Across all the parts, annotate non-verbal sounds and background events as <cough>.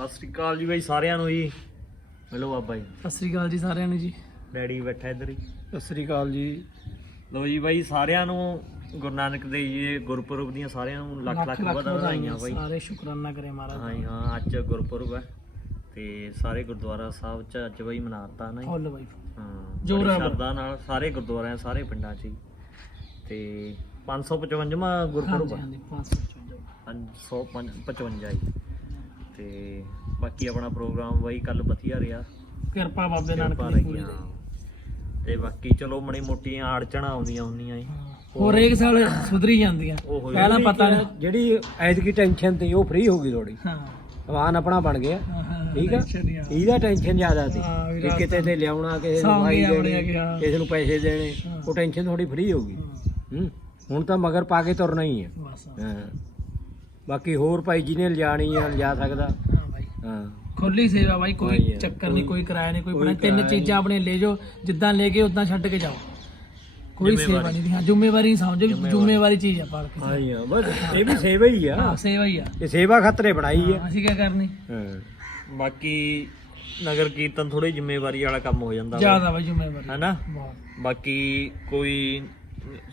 ਸਤਿ ਸ੍ਰੀ ਅਕਾਲ ਜੀ ਬਾਈ ਸਾਰਿਆਂ ਨੂੰ ਜੀ। ਮਿਲੋ ਬਾਬਾ ਜੀ। ਸਤਿ ਸ੍ਰੀ ਅਕਾਲ ਜੀ ਸਾਰਿਆਂ ਨੂੰ ਜੀ। ਡੈਡੀ ਬੈਠਾ ਇੱਧਰ ਹੀ। ਸਤਿ ਸ੍ਰੀ ਅਕਾਲ ਜੀ। ਲੋ ਜੀ ਬਾਈ ਸਾਰਿਆਂ ਨੂੰ ਗੁਰੂ ਨਾਨਕ ਦੇਵ ਜੀ ਦੇ ਗੁਰਪੁਰਬ ਦੀਆਂ ਸਾਰਿਆਂ ਨੂੰ ਲੱਖ ਲੱਖ ਵਧਾਈਆਂ ਬਾਈ। ਸਾਰੇ ਸ਼ੁਕਰਾਨਾ ਕਰੇ ਮਹਾਰਾਜ ਹਾਂ ਜੀ, ਹਾਂ ਅੱਜ ਗੁਰਪੁਰਬ ਹੈ ਤੇ ਸਾਰੇ ਗੁਰਦੁਆਰਾ ਸਾਹਿਬ ਚ ਅੱਜ ਬਾਈ ਮਨਾਤਾ ਨਾ ਫੁੱਲ ਬਾਈ। ਹਾਂ ਜੋਰ। ਸ਼ਰਧਾ ਨਾਲ ਸਾਰੇ ਗੁਰਦੁਆਰਿਆਂ ਸਾਰੇ ਪਿੰਡਾਂ 'ਚ ਤੇ 555ਵਾਂ ਗੁਰਪੁਰਬ ਹਾਂਜੀ 555 555 ਜੀ ਤੇ ਬਾਕੀ ਆਪਣਾ ਪ੍ਰੋਗਰਾਮ ਬਾਈ ਕੱਲ ਵਧੀਆ ਰਿਹਾ। ਕਿਰਪਾ ਬਾਬੇ ਨਾਨਕ ਦੀ ਪੂਰੀ। ਤੇ ਬਾਕੀ ਚਲੋ ਮਣੀ ਮੋਟੀਆਂ ਆੜਚਣਾ ਆਉਂਦੀਆਂ ਹੁੰਦੀਆਂ ਜੀ। ਹੋਰ ਇੱਕ ਸਾਲ ਸੁਧਰੀ ਜਾਂਦੀਆਂ। ਉਹ ਪਹਿਲਾਂ ਪਤਾ ਨਹੀਂ। ਜਿਹੜੀ ਐਤਕੀ ਟੈਨਸ਼ਨ ਤੇ ਉਹ ਫ੍ਰੀ ਹੋ ਗਈ ਥੋੜੀ ਹਾਂ। ਆਵਾਨ ਆਪਣਾ ਬਣ ਗਿਆ। ਹਾਂ, ਹਾਂ, ਠੀਕ ਆ? tension ਨਹੀਂ ਆ। ਇਹਦਾ ਟੈਨਸ਼ਨ ਜ਼ਿਆਦਾ ਸੀ। ਹਾਂ, ਵੀ ਕਿ ਰਾਤ ਕਿਤੇ ਤੇ ਲਿਆਉਣਾ ਕਿਸੇ ਨੂੰ ਸੌਂ ਭਾਈ ਗਏ ਆਪਣੇ ਦੇਣੀ ਅੱਗੇ, ਹਾਂ। ਕਿਸੇ ਨੂੰ ਪੈਸੇ ਦੇਣੇ। ਹਾਂ। ਉਹ ਟੈਨਸ਼ਨ ਥੋੜੀ ਫ੍ਰੀ ਹੋ ਗਈ। ਹਾਂ, ਹੂੰ। ਹੁਣ ਤਾਂ ਮਗਰ ਪਾ ਕੇ ਤੁਰਨਾ ਹੀ ਹੈ ਬਸ। ਹਾਂ। ਬਾਕੀ ਹੋਰ ਭਾਈ ਜਿਹਨੇ ਲਿਜਾਣੀ ਆ ਲਿਜਾ ਸਕਦਾ। ਹਾਂ ਬਾਈ। ਹਾਂ। ਖੁੱਲੀ ਸੇਵਾ ਬਾਈ ਕੋਈ ਚੱਕਰ ਨਹੀਂ ਕੋਈ ਕਿਰਾਇਆ ਨਹੀਂ ਕੋਈ ਬਣਾ ਤਿੰਨ ਚੀਜ਼ਾਂ ਆਪਣੇ ਲੈ ਜਾਓ ਜਿੱਦਾਂ ਲੈ ਕੇ ਉਦਾਂ ਛੱਡ ਕੇ ਜਾਓ। ਕੋਈ ਸੇਵਾ ਜ਼ਿੰਮੇਵਾਰੀ। ਨਹੀਂ ਦੀ ਹਾਂ ਜ਼ਿੰਮੇਵਾਰੀ ਸਮਝੋ ਵੀ ਜ਼ਿੰਮੇਵਾਰੀ ਚੀਜ਼ ਆ ਪਾਲਕ ਹਾਂ ਬਸ ਇਹ ਵੀ ਸੇਵਾ ਹੀ ਆ। ਹਾਂ ਸੇਵਾ ਹੀ ਆ। ਇਹ ਸੇਵਾ ਖਾਤਰੇ ਬਣਾਈ ਹੈ ਅਸੀਂ ਕੀ ਕਰਨੀ? ਹਾਂ। ਬਾਕੀ ਨਗਰ ਕੀਰਤਨ ਥੋੜੀ ਜ਼ਿੰਮੇਵਾਰੀ ਵਾਲਾ ਕੰਮ ਹੋ ਜਾਂਦਾ ਵਾ। ਜ਼ਿਆਦਾ ਬਾਈ ਜ਼ਿੰਮੇਵਾਰੀ। ਹੈਨਾ? ਬਾਕੀ ਕੋਈ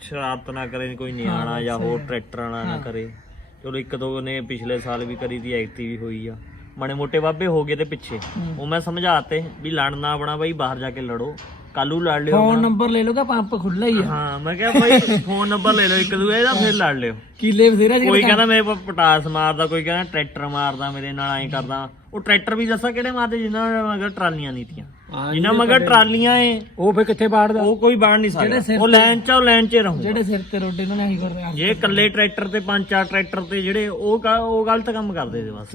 ਸ਼ਰਾਰਤ ਨਾ ਕਰੇ ਕੋਈ ਨਿਆਣਾ ਜਾਂ ਹੋਰ ਟਰੈਕਟਰ ਵਾਲਾ ਨਾ। ਕਰੇ। ਚਲੋ ਇੱਕ ਦੋ ਨੇ ਪਿਛਲੇ ਸਾਲ ਵੀ ਕਰੀ ਦੀ ਐਕਟੀ ਵੀ ਹੋਈ ਆ। ਮਾੜੇ ਮੋਟੇ ਬਾਬੇ ਹੋ ਗਏ ਤੇ ਪਿੱਛੇ। ਉਹ ਮੈਂ ਸਮਝਾਤੇ ਵੀ ਲੜਨਾ ਬਣਾ ਬਾਈ ਬਾਹਰ ਜਾ ਕੇ ਲੜੋ। ਕੱਲੂ ਲੜ ਲਿਓ ਫੋਨ। ਨੰਬਰ ਲੈ ਲਓਗਾ ਪੰਪ ਖੁੱਲਾ ਹੀ ਆ। ਹਾਂ ਮੈਂ ਕਿਹਾ ਬਾਈ ਫੋਨ ਨੰਬਰ ਲੈ ਲਓ ਇੱਕ ਦੂਏ ਦਾ ਫਿਰ ਲੜ ਲਿਓ। ਕੀਲੇ ਬਥੇਰਾ ਕੋਈ ਕਹਿੰਦਾ ਮੇਰੇ ਕੋਲ ਪਟਾਸ ਮਾਰਦਾ ਕੋਈ ਕਹਿੰਦਾ ਟਰੈਕਟਰ ਮਾਰਦਾ ਮੇਰੇ ਨਾਲ ਐਂ ਕਰਦਾ। ਉਹ ਟਰੈਕਟਰ ਵੀ ਦੱਸਾਂ ਕਿਹੜੇ ਮਾਰਦੇ ਜਿਨ੍ਹਾਂ ਦੇ ਮਗਰ ਟਰਾਲੀਆਂ ਨਹੀਂ ਤੀਆਂ ਹਾਂ, ਜਿਨ੍ਹਾਂ ਮਗਰ ਟਰਾਲੀਆਂ ਏ ਉਹ ਫੇ ਕਿੱਥੇ ਬਾੜਦਾ? ਉਹ ਕੋਈ ਬਾੜ ਨਹੀਂ ਸਕਦਾ। ਉਹ ਲਾਈਨ 'ਚ ਉਹ ਲਾਈਨ 'ਚ ਰਹੂ ਜਿਹੜੇ ਸਿਰ ਤੇ ਰੋਡੇ ਇਹਨਾਂ ਨੇ ਆਹੀ ਕਰ ਰਿਹਾ ਜੇ ਇਕੱਲੇ ਟਰੈਕਟਰ ਤੇ ਪੰਜ ਚਾਰ ਟਰੈਕਟਰ ਤੇ ਜਿਹੜੇ ਉਹ ਉਹ ਗਲਤ ਕੰਮ ਕਰਦੇ ਸੀ ਬਸ।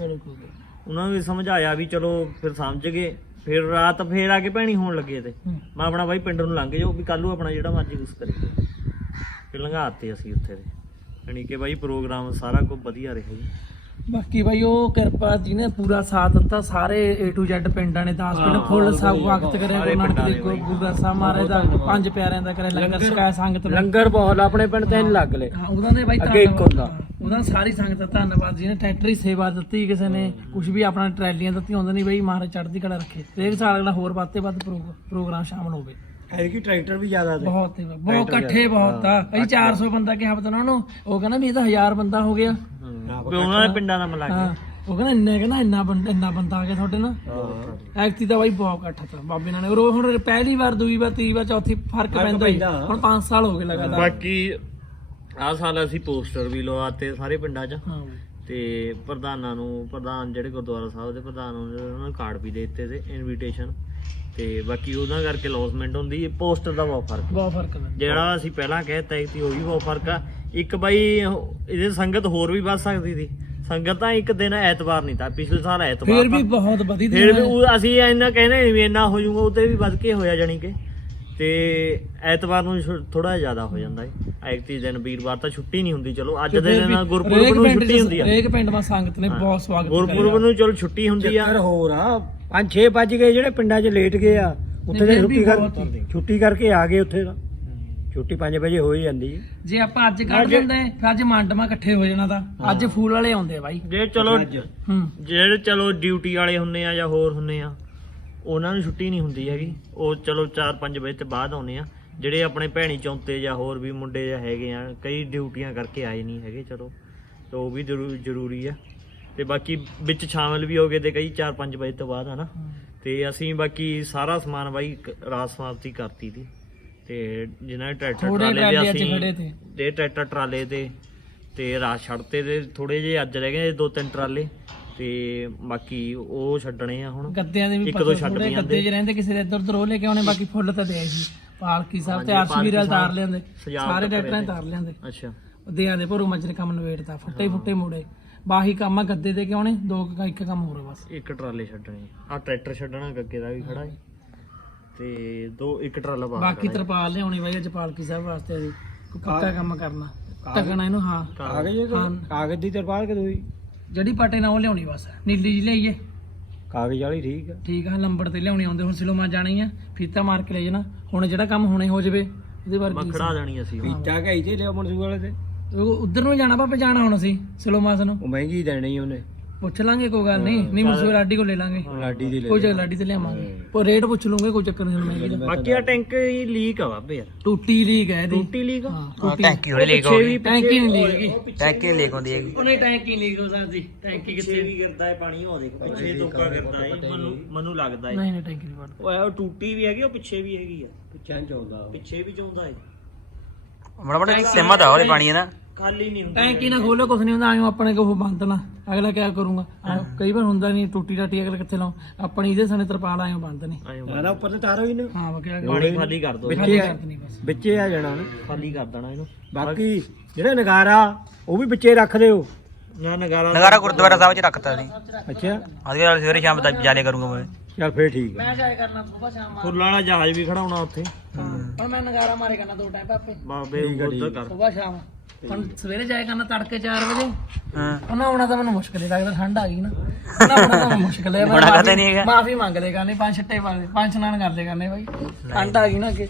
ਉਹਨਾਂ ਨੂੰ ਸਮਝਾਇਆ ਵੀ ਚਲੋ ਫਿਰ ਸਮਝ ਗਏ। ਫਿਰ ਰਾਤ ਫੇਰ ਆ ਕੇ ਭੈਣੀ ਹੋਣ ਲੱਗੇ ਤੇ। ਮੈਂ ਆਪਣਾ ਬਾਈ ਪਿੰਡ ਨੂੰ ਲੰਘ ਜਾਓ ਵੀ ਕੱਲੂ ਆਪਣਾ ਜਿਹੜਾ ਮਰਜ਼ੀ ਕੁਛ ਕਰੀਏ। ਫਿਰ ਲੰਘਾਤੇ ਅਸੀਂ ਉੱਥੇ ਦੇ। ਯਾਨੀ ਕਿ ਬਾਈ ਪ੍ਰੋਗਰਾਮ ਸਾਰਾ ਕੁਝ ਵਧੀਆ ਰਿਹਾ ਜੀ। ਬਾਕੀ ਬਾਈ ਉਹ ਕਿਰਪਾ ਜਿਹਨੇ ਪੂਰਾ ਸਾਥ ਦਿੱਤਾ ਸਾਰੇ A to Z ਪਿੰਡਾਂ ਨੇ 10 ਪਿੰਡ ਫੁੱਲ ਸਭ ਵਕਤ ਕਰਿਆ ਗੁਰੂ ਨਾਨਕ ਦੇਵ ਨੇ ਗੁਰੂ ਬਾਈ। ਗੁਰਦਾਸ ਸਾਹਿਬ ਮਹਾਰਾਜ ਦਾ ਪੰਜ ਪਿਆਰਿਆਂ ਦਾ ਕਰਿਆ ਲੰਗਰ ਛਕਾਇਆ ਸੰਗਤ ਨੂੰ। ਲੰਗਰ ਬਹੁਤ ਆਪਣੇ ਪਿੰਡ ਤੇ ਨਹੀਂ ਲੱਗ ਲੈ। ਹਾਂ ਉਹਨਾਂ ਦੇ ਬਾਈ ਅੱਗੇ ਇੱਕ ਹੁੰਦਾ। ਹਾਂ, ਉਹਨਾਂ ਦੀ ਸਾਰੀ ਸੰਗਤ ਦਾ ਧੰਨਵਾਦ ਜਿਹਨੇ ਟਰੈਕਟਰੀ ਸੇਵਾ ਦਿੱਤੀ ਕਿਸੇ ਨੇ ਕੁਝ ਵੀ ਆਪਣਾ ਟਰੈਲੀਆਂ ਦਿੱਤੀਆਂ ਹੁੰਦਾ ਨਹੀਂ ਬਾਈ ਮਹਾਰਾਜ ਚੜ੍ਹਦੀ ਕਲਾ ਰੱਖੇ। ਹਰੇਕ ਸਾਲ ਅਗਲਾ ਹੋਰ ਵੱਧ ਤੇ ਵੱਧ ਪ੍ਰੋ- ਪ੍ਰੋਗਰਾਮ ਸ਼ਾਮਲ ਹੋਵੇ। ਐਤਕੀ ਟਰੈਕਟਰ ਵੀ ਜ਼ਿਆਦਾ ਤੇ ਬਹੁਤ ਹੀ ਬਹੁਤ ਇਕੱਠੇ ਬਹੁਤ ਆ। ਅਸੀਂ 400 ਬੰਦਾ ਕਿਹਾ ਪਤਾ ਉਹਨਾਂ ਨੂੰ ਉਹ ਕਹਿੰਦਾ ਵੀ ਇਹ ਤਾਂ 1000 ਬੰਦਾ ਹੋ ਗਿਆ। ਵੀ ਉਹਨਾਂ ਦੇ ਪਿੰਡਾਂ ਦਾ ਮਿਲਾ ਕੇ। ਹਾਂ ਉਹ ਕਹਿੰਦਾ ਇੰਨੇ ਕਹਿੰਦਾ ਇੰਨਾ ਬੰਦਾ ਇੰਨਾ ਬੰਦਾ ਆ ਗਿਆ ਤੁਹਾਡੇ ਨਾਲ। ਐਕਟੀ ਦਾ ਬਾਈ ਬਹੁਤ ਇਕੱਠ ਤਾ ਬਾਬੇ ਨਾਲ ਉਹ ਹੁਣ ਪਹਿਲੀ ਵਾਰ ਦੂਜੀ ਵਾਰ ਤੀਜੀ ਵਾਰ ਚੌਥੀ ਫ਼ਰਕ ਪੈਂਦਾ ਹੀ। ਪੈਂਦਾ। ਹੁਣ 5 ਸਾਲ ਹੋ ਗਏ ਲਗਾਤਾਰ। ਬਾਕੀ ਆਹ ਸਾਲ ਅਸੀਂ ਪੋਸਟਰ ਵੀ ਲਵਾਤੇ ਸਾਰੇ ਪਿੰਡਾਂ 'ਚ। ਹਾਂ। ਬਾਈ। ਤੇ ਪ੍ਰਧਾਨਾਂ ਨੂੰ ਪ੍ਰਧਾਨ ਜਿਹੜੇ ਗੁਰਦੁਆਰਾ ਸਾਹਿਬ ਦੇ ਪ੍ਰਧਾਨ ਹੁੰਦੇ ਉਹਨਾਂ ਨੂੰ ਕਾਰਡ ਵੀ ਦੇ ਦਿੱਤੇ ਤੇ ਇਨਵੀਟੇਸ਼ਨ ਤੇ ਬਾਕੀ ਉਹਨਾਂ ਕਰਕੇ ਲੌਸਮੈਂਟ ਹੁੰਦੀ ਪੋਸਟਰ ਦਾ ਬਹੁਤ ਫ਼ਰਕ ਬਹੁਤ ਫ਼ਰਕ ਪੈਂਦਾ ਜਿਹੜਾ ਅਸੀਂ ਪਹਿਲਾਂ ਕਹਿਤਾ ਸੀ ਉਹ ਵੀ ਬਹੁਤ ਫ਼ਰਕ ਆ। ਇੱਕ ਬਾਈ ਇਹਦੇ ਸੰਗਤ ਹੋਰ ਵੀ ਵੱਧ ਸਕਦੀ ਸੀ। ਸੰਗਤ ਤਾਂ ਇੱਕ ਦਿਨ ਐਤਵਾਰ ਨਹੀਂ ਤਾਂ ਪਿਛਲੇ ਸਾਲ ਐਤਵਾਰ ਫੇਰ ਵੀ ਤਾਂ। ਬਹੁਤ ਵਧੀਆ ਫਿਰ ਵੀ ਉਹ- ਅਸੀਂ ਇੰਨਾ ਕਹਿੰਦੇ ਵੀ ਇੰਨਾ ਹੋ ਜਾਊਗਾ ਉਹਤੇ ਵੀ ਵੱਧ ਕੇ ਹੋਇਆ ਜਾਣੀ ਕਿ। ਤੇ ਐਤਵਾਰ ਨੂੰ ਥੋੜਾ ਜ਼ਿਆਦਾ ਹੋ ਜਾਂਦਾ ਹੈ ਐਕਤੀ ਦਿਨ ਵੀਰਵਾਰ ਤਾਂ ਛੁੱਟੀ ਨਹੀਂ ਹੁੰਦੀ ਚਲੋ ਅੱਜ ਦੇ ਦਿਨ ਗੁਰਪੁਰਬ ਨੂੰ ਛੁੱਟੀ ਹੁੰਦੀ ਆ। ਹਰੇਕ ਪਿੰਡ ਮਾ ਸੰਗਤ ਨੇ ਬਹੁਤ ਸਵਾਗਤ ਗੁਰਪੁਰਬ ਨੂੰ ਚਲੋ ਛੁੱਟੀ ਹੁੰਦੀ ਆ। ਚੱਕਰ ਹੋਰ ਆ 5-6 ਵੱਜ ਗਏ ਜਿਹੜੇ ਪਿੰਡਾਂ 'ਚ ਲੇਟ ਗਏ ਆ ਉੱਥੇ ਨਹੀਂ, ਤੇ ਫਿਰ ਵੀ ਛੁੱਟੀ ਕਰ ਬਹੁਤ ਹੀ। ਛੁੱਟੀ ਕਰਕੇ ਆ ਗਏ ਉੱਥੇ ਤਾਂ। ਛੁੱਟੀ 5 ਵਜੇ ਹੋ ਹੀ ਜਾਂਦੀ ਹੈ। ਜੇ ਆਪਾਂ ਅੱਜ ਕੱਢ ਦਿੰਦੇ ਫਿਰ ਅੱਜ ਮੰਡਮਾ ਇਕੱਠੇ ਹੋ ਜਾਣਾ ਤਾਂ। ਅੱਜ ਫੂਲ ਵਾਲੇ ਆਉਂਦੇ ਆ ਬਾਈ। ਜੇ ਚਲੋ ਹੂੰ। ਜਿਹੜੇ ਚਲੋ ਡਿਊਟੀ ਵਾਲੇ ਹੁੰਨੇ ਆ ਜਾਂ ਹੋਰ ਹੁੰਨੇ ਆ ਉਹਨਾਂ ਨੂੰ ਛੁੱਟੀ ਨਹੀਂ ਹੁੰਦੀ ਹੈਗੀ। ਉਹ ਚਲੋ 4-5 ਵਜੇ ਤੋਂ ਬਾਅਦ ਆਉਨੇ ਆ। ਜਿਹੜੇ ਆਪਣੇ ਭੈਣੀ ਚੌਂਤੇ ਜਾਂ ਹੋਰ ਵੀ ਮੁੰਡੇ ਜਾਂ ਹੈਗੇ ਆ ਕਈ ਡਿਊਟੀਆਂ ਕਰਕੇ ਆਏ ਨਹੀਂ ਹੈਗੇ ਚਲੋ। ਤੇ ਉਹ ਵੀ ਜ਼ਰੂ- ਜ਼ਰੂਰੀ ਆ। ਤੇ ਬਾਕੀ ਵਿੱਚ ਸ਼ਾਮਲ ਵੀ ਹੋ ਗਏ ਤੇ ਕਈ 4-5 ਵਜੇ ਤੋਂ ਬਾਅਦ ਹਨਾ ਤੇ ਅਸੀਂ ਬਾਕੀ ਸਾਰਾ ਸਮਾਨ ਬਾਈ ਕ- ਰਾਤ ਸਮਾਪਤੀ ਕਰਤੀ ਦੀ ਤੇ ਜਿਨ੍ਹਾਂ ਦੇ ਟਰੈਕਟਰ ਥੋੜੇ ਟਰਾਲੇ ਟਰਾਲੇ ਦੇ ਅੱਜ ਖੜੇ ਅਸੀਂ ਤੇ ਟਰੈਕਟਰ ਟਰਾਲੇ ਤੇ ਤੇ ਰਾਤ ਛੱਡਤੇ ਤੇ ਥੋੜੇ ਜਿਹੇ ਅੱਜ ਰਹਿ ਗਏ ਦੋ ਤਿੰਨ ਟਰਾਲੇ ਤੇ ਬਾਕੀ ਉਹ ਛੱਡਣੇ ਆ ਹੁਣ। ਗੱਦਿਆਂ ਦੇ ਵੀ ਇੱਕ ਦੋ ਪਤਾ ਛੱਡ ਥੋੜੇ ਵੀ ਗੱਦੇ 'ਚ ਰਹਿੰਦੇ ਕਿਸੇ ਦੇ ਇੱਧਰ ਉੱਧਰ ਉਹ ਲੈ ਕੇ ਆਉਣੇ ਬਾਕੀ ਫੁੱਲ ਤਾਂ ਦੇ ਆਈ ਸੀ। ਪਾਲਕੀ ਸਾਹਿਬ ਤੇ ਅਰਸ਼ ਵੀਰਲ ਤਾਰ ਲਿਆਂਦੇ। ਸਜਾਵਟ ਸਾਰੇ ਕਰੇ ਟਰੈਕਟਰਾਂ ਤੇ। ਤਾਰ ਲਿਆਂਦੇ। ਅੱਛਾ। ਦਿਆਂ ਦੇ ਭਰੂ ਮੱਜਰੇ ਕੰਮ ਨਵੇੜਤਾ ਫੁੱਟੇ ਹੀ ਫੁੱਟੇ ਮੋੜੇ ਬਾਹੀ ਕੰਮ ਆ ਗੱਦੇ ਦੇ ਕੇ ਆਉਣੇ ਦੋ ਕੁ- ਇੱਕ ਕੰਮ ਹੋਰ ਆ ਬਸ। ਇੱਕ ਟਰਾਲੇ ਛੱਡਣੇ ਆ। ਟਰੈਕਟਰ ਛੱਡਣਾ ਗੱਗੇ ਦਾ ਵੀ ਖੜਾ ਹੈ ਤੇ ਦੋ ਇੱਕ ਟਰਾਲਾ ਬਾਹਰ ਬਾਕੀ ਤਰਪਾਲ ਲਿਆਉਣੀ ਬਾਈ ਅੱਜ ਪਾਲਕੀ ਸਾਹਿਬ ਵਾਸਤੇ ਜੀ ਕੋਈ ਪੱਕਾ ਕੰਮ ਕਰਨਾ। ਟਕਣਾ ਇਹਨੂੰ ਹਾਂ। ਕਾਗਜ਼ ਇਹ ਤਾਂ- ਹਾਂ। ਕਾਗਜ਼ ਦੀ ਤਰਪਾਲ ਕਿ ਦੋਈ ਜਿਹੜੀ ਪਾਟੇ ਨਾਲ ਉਹ ਲਿਆਉਣੀ ਬਸ। ਨੀਲੀ ਜੀ ਲਈਏ ਕਾਗਜ਼ ਵਾਲੀ ਠੀਕ ਆ। ਠੀਕ ਆ ਲੰਬੜ ਤੇ ਲਿਆਉਣੀ ਆਉਂਦੇ ਹੁਣ ਸਿਲੋਮਾ ਜਾਣੀ ਆ। ਫੀਤਾ ਮਾਰ ਕੇ ਲੈ ਜਾਣਾ। ਹੁਣ ਜਿਹੜਾ ਕੰਮ ਹੁਣੇ ਹੋ ਜਾਵੇ ਉਹਦੇ ਬਾਰੇ ਮੈਂ ਕੀ ਖੜਾ ਦੇਣੀ ਅਸੀਂ ਉਹ। ਪੀਤਾ ਕਹੀ ਤੇ ਲਿਆ ਮਨਸੂਰ ਵਾਲੇ ਤੇ। ਉਹ ਉਧਰ ਨੂੰ ਜਾਣਾ ਪਾਪੇ ਜਾਣਾ ਹੁਣ ਅਸੀਂ ਸਿਲੋਮਾਸ ਨੂੰ। ਉਹ ਮਹਿੰਗੀ ਦੇਣੀ ਉਹਨੇ। ਪੁੱਛ ਲਾਂਗੇ ਕੋਈ ਗੱਲ ਨਹੀਂ। ਨਹੀਂ ਮਸੂਰ ਲਾਡੀ ਕੋਲ ਲੈ ਲਾਂਗੇ। ਲਾਡੀ ਦੀ ਕੋਈ ਜਗ੍ਹਾ ਲਾਡੀ ਤੇ ਲਿਆਵਾਂਗੇ। ਉਹ ਰੇਟ ਪੁੱਛ ਲੂੰਗੇ ਕੋਈ ਚੱਕਰ ਨਹੀਂ ਮਹਿੰਗੀ ਦਾ ਬਾਕੀ ਆ ਟੈਂਕ ਹੀ ਲੀਕ ਆ ਬਾਬੇ ਯਾਰ। ਟੂਟੀ ਲੀਕ ਹੈ ਇਹਦੀ। ਟੁੱਟੀ ਲੀਕ ਆ? ਹਾਂ ਟੂਟੀ। ਟੈਂਕੀ ਥੋੜੀ ਲੀਕ ਹੋ ਗਈ। ਟੈਂਕੀ ਨਹੀਂ ਲੀਕ ਹੈਗੀ। ਟੈਂਕੀ ਲੀਕ ਹੁੰਦੀ ਹੈਗੀ। ਉਹ ਨਹੀਂ ਟੈਂਕੀ ਲੀਕ ਹੋ ਸਕਦੀ। ਟੈਂਕੀ ਕਿੱਥੇ? ਵੀ ਗਿਰਦਾ ਹੈ ਪਾਣੀ ਉਹ ਦੇਖ ਪਿੱਛੇ ਧੋਕਾ ਗਿਰਦਾ ਹੈ ਮੈਨੂੰ ਮੈਨੂੰ ਲੱਗਦਾ ਹੈ ਨਹੀਂ ਨਹੀਂ ਟੈਂਕੀ ਨਹੀਂ ਪੜਦਾ ਉਹ ਟੂਟੀ ਵੀ ਹੈਗੀ ਉਹ ਪਿੱਛੇ ਵੀ ਹੈਗੀ ਆ। ਪਿੱਛਾਂ ਚਾਉਂਦਾ ਪਿੱਛੇ ਵੀ ਚਾਉਂਦਾ ਹੈ ਬੜਾ ਬੜਾ ਸਿਮਤ ਆ ਉਹਦੇ ਪਾਣੀ ਦਾ ਖਾਲੀ ਨਹੀਂ ਹੁੰਦਾ ਟੈਂਕੀ ਨਾ ਖੋਲੋ ਕੁਛ ਨਹੀਂ ਹੁੰਦਾ ਆਇਓ ਆਪਣੇ ਕੋਲ ਬੰਦ ਨਾ। ਅਗਲਾ ਕਿਆ ਕਰੂੰਗਾ? ਆਇਓ, ਕਈ ਵਾਰ ਹੁੰਦਾ ਨਹੀਂ ਟੂਟੀ ਟਾਟੀ ਅਗਲਾ ਕਿੱਥੇ ਲਾਉ? ਆਪਣੀ ਇਹਦੇ ਸਣੇ ਤਰਪਾਲ ਆਇਓ ਬੰਦ ਨਹੀਂ। ਆਇਓ ਨਾ ਉੱਪਰ ਤੇ ਤਾਰੋ ਹੀ ਨੇ ਹਾਂ ਵਕਿਆ ਪਾਣੀ ਖਾਲੀ ਕਰ ਦੋ। ਬਸ। ਵਿੱਚੇ ਆ ਜਾਣਾ ਉਹਨੇ। ਖਾਲੀ ਕਰ ਦੇਣਾ ਇਹਨੂੰ। ਬਾਕੀ ਜਿਹੜੇ ਨਗਾਰਾ ਉਹ ਵੀ ਵਿੱਚੇ ਰੱਖ ਦਿਓ। ਨਾ ਨਗਾਰਾ ਨਗਾਰਾ ਗੁਰਦੁਆਰਾ ਸਾਹਿਬ ਚ ਰੱਖਤਾ ਸੀ ਅੱਛਾ। ਅੱਜ ਕੱਲ ਸਵੇਰੇ ਸ਼ਾਮ ਤੱਕ ਜਾਲੇ ਕਰੂੰਗਾ ਮੈਂ। ਚੱਲ ਫੇਰ ਠੀਕ ਹੈ ਮੈਂ ਜਾਇਆ ਕਰਨਾ ਸੁਬਾ ਸ਼ਾਮ ਫੁੱਲਾਂ ਵਾਲਾ ਜਹਾਜ਼ ਵੀ ਖੜਾਉਣਾ ਉੱਥੇ। ਹੁਣ ਮੈਂ ਨਗਾਰਾ ਮਾਰੇ ਕਰਨਾ ਦੋ ਟਾਈਮ ਪਾਪੇ ਬਾਬੇ ਉਧਰ ਕਰ। ਸੁਬਾ ਸ਼ਾਮ। ਹੁਣ ਸਵੇਰੇ ਜਾਇਆ ਕਰਨਾ ਤੜਕੇ 4 ਵਜੇ। ਹਾਂ। ਉਹਨਾਂ ਆਉਣਾ ਤਾਂ ਮੈਨੂੰ ਮੁਸ਼ਕਲ ਹੀ ਲੱਗਦਾ ਠੰਡ ਆ ਗਈ ਨਾ। ਉਹਨਾਂ ਆਉਣਾ ਤਾਂ ਮੈਨੂੰ ਮੁਸ਼ਕਲ ਹੈ ਬੜਾ ਕਦੇ ਨਹੀਂ ਹੈਗਾ। ਮਾਫੀ ਮੰਗ ਲੈ ਕਰਨੇ ਪੰਜ ਛੱਟੇ ਪਾ ਦੇ ਪੰਜ ਸਨਾਨ ਕਰ ਲੈ ਕਰਨੇ ਬਾਈ। ਠੰਡ ਆ ਗਈ ਨਾ ਅੱਗੇ।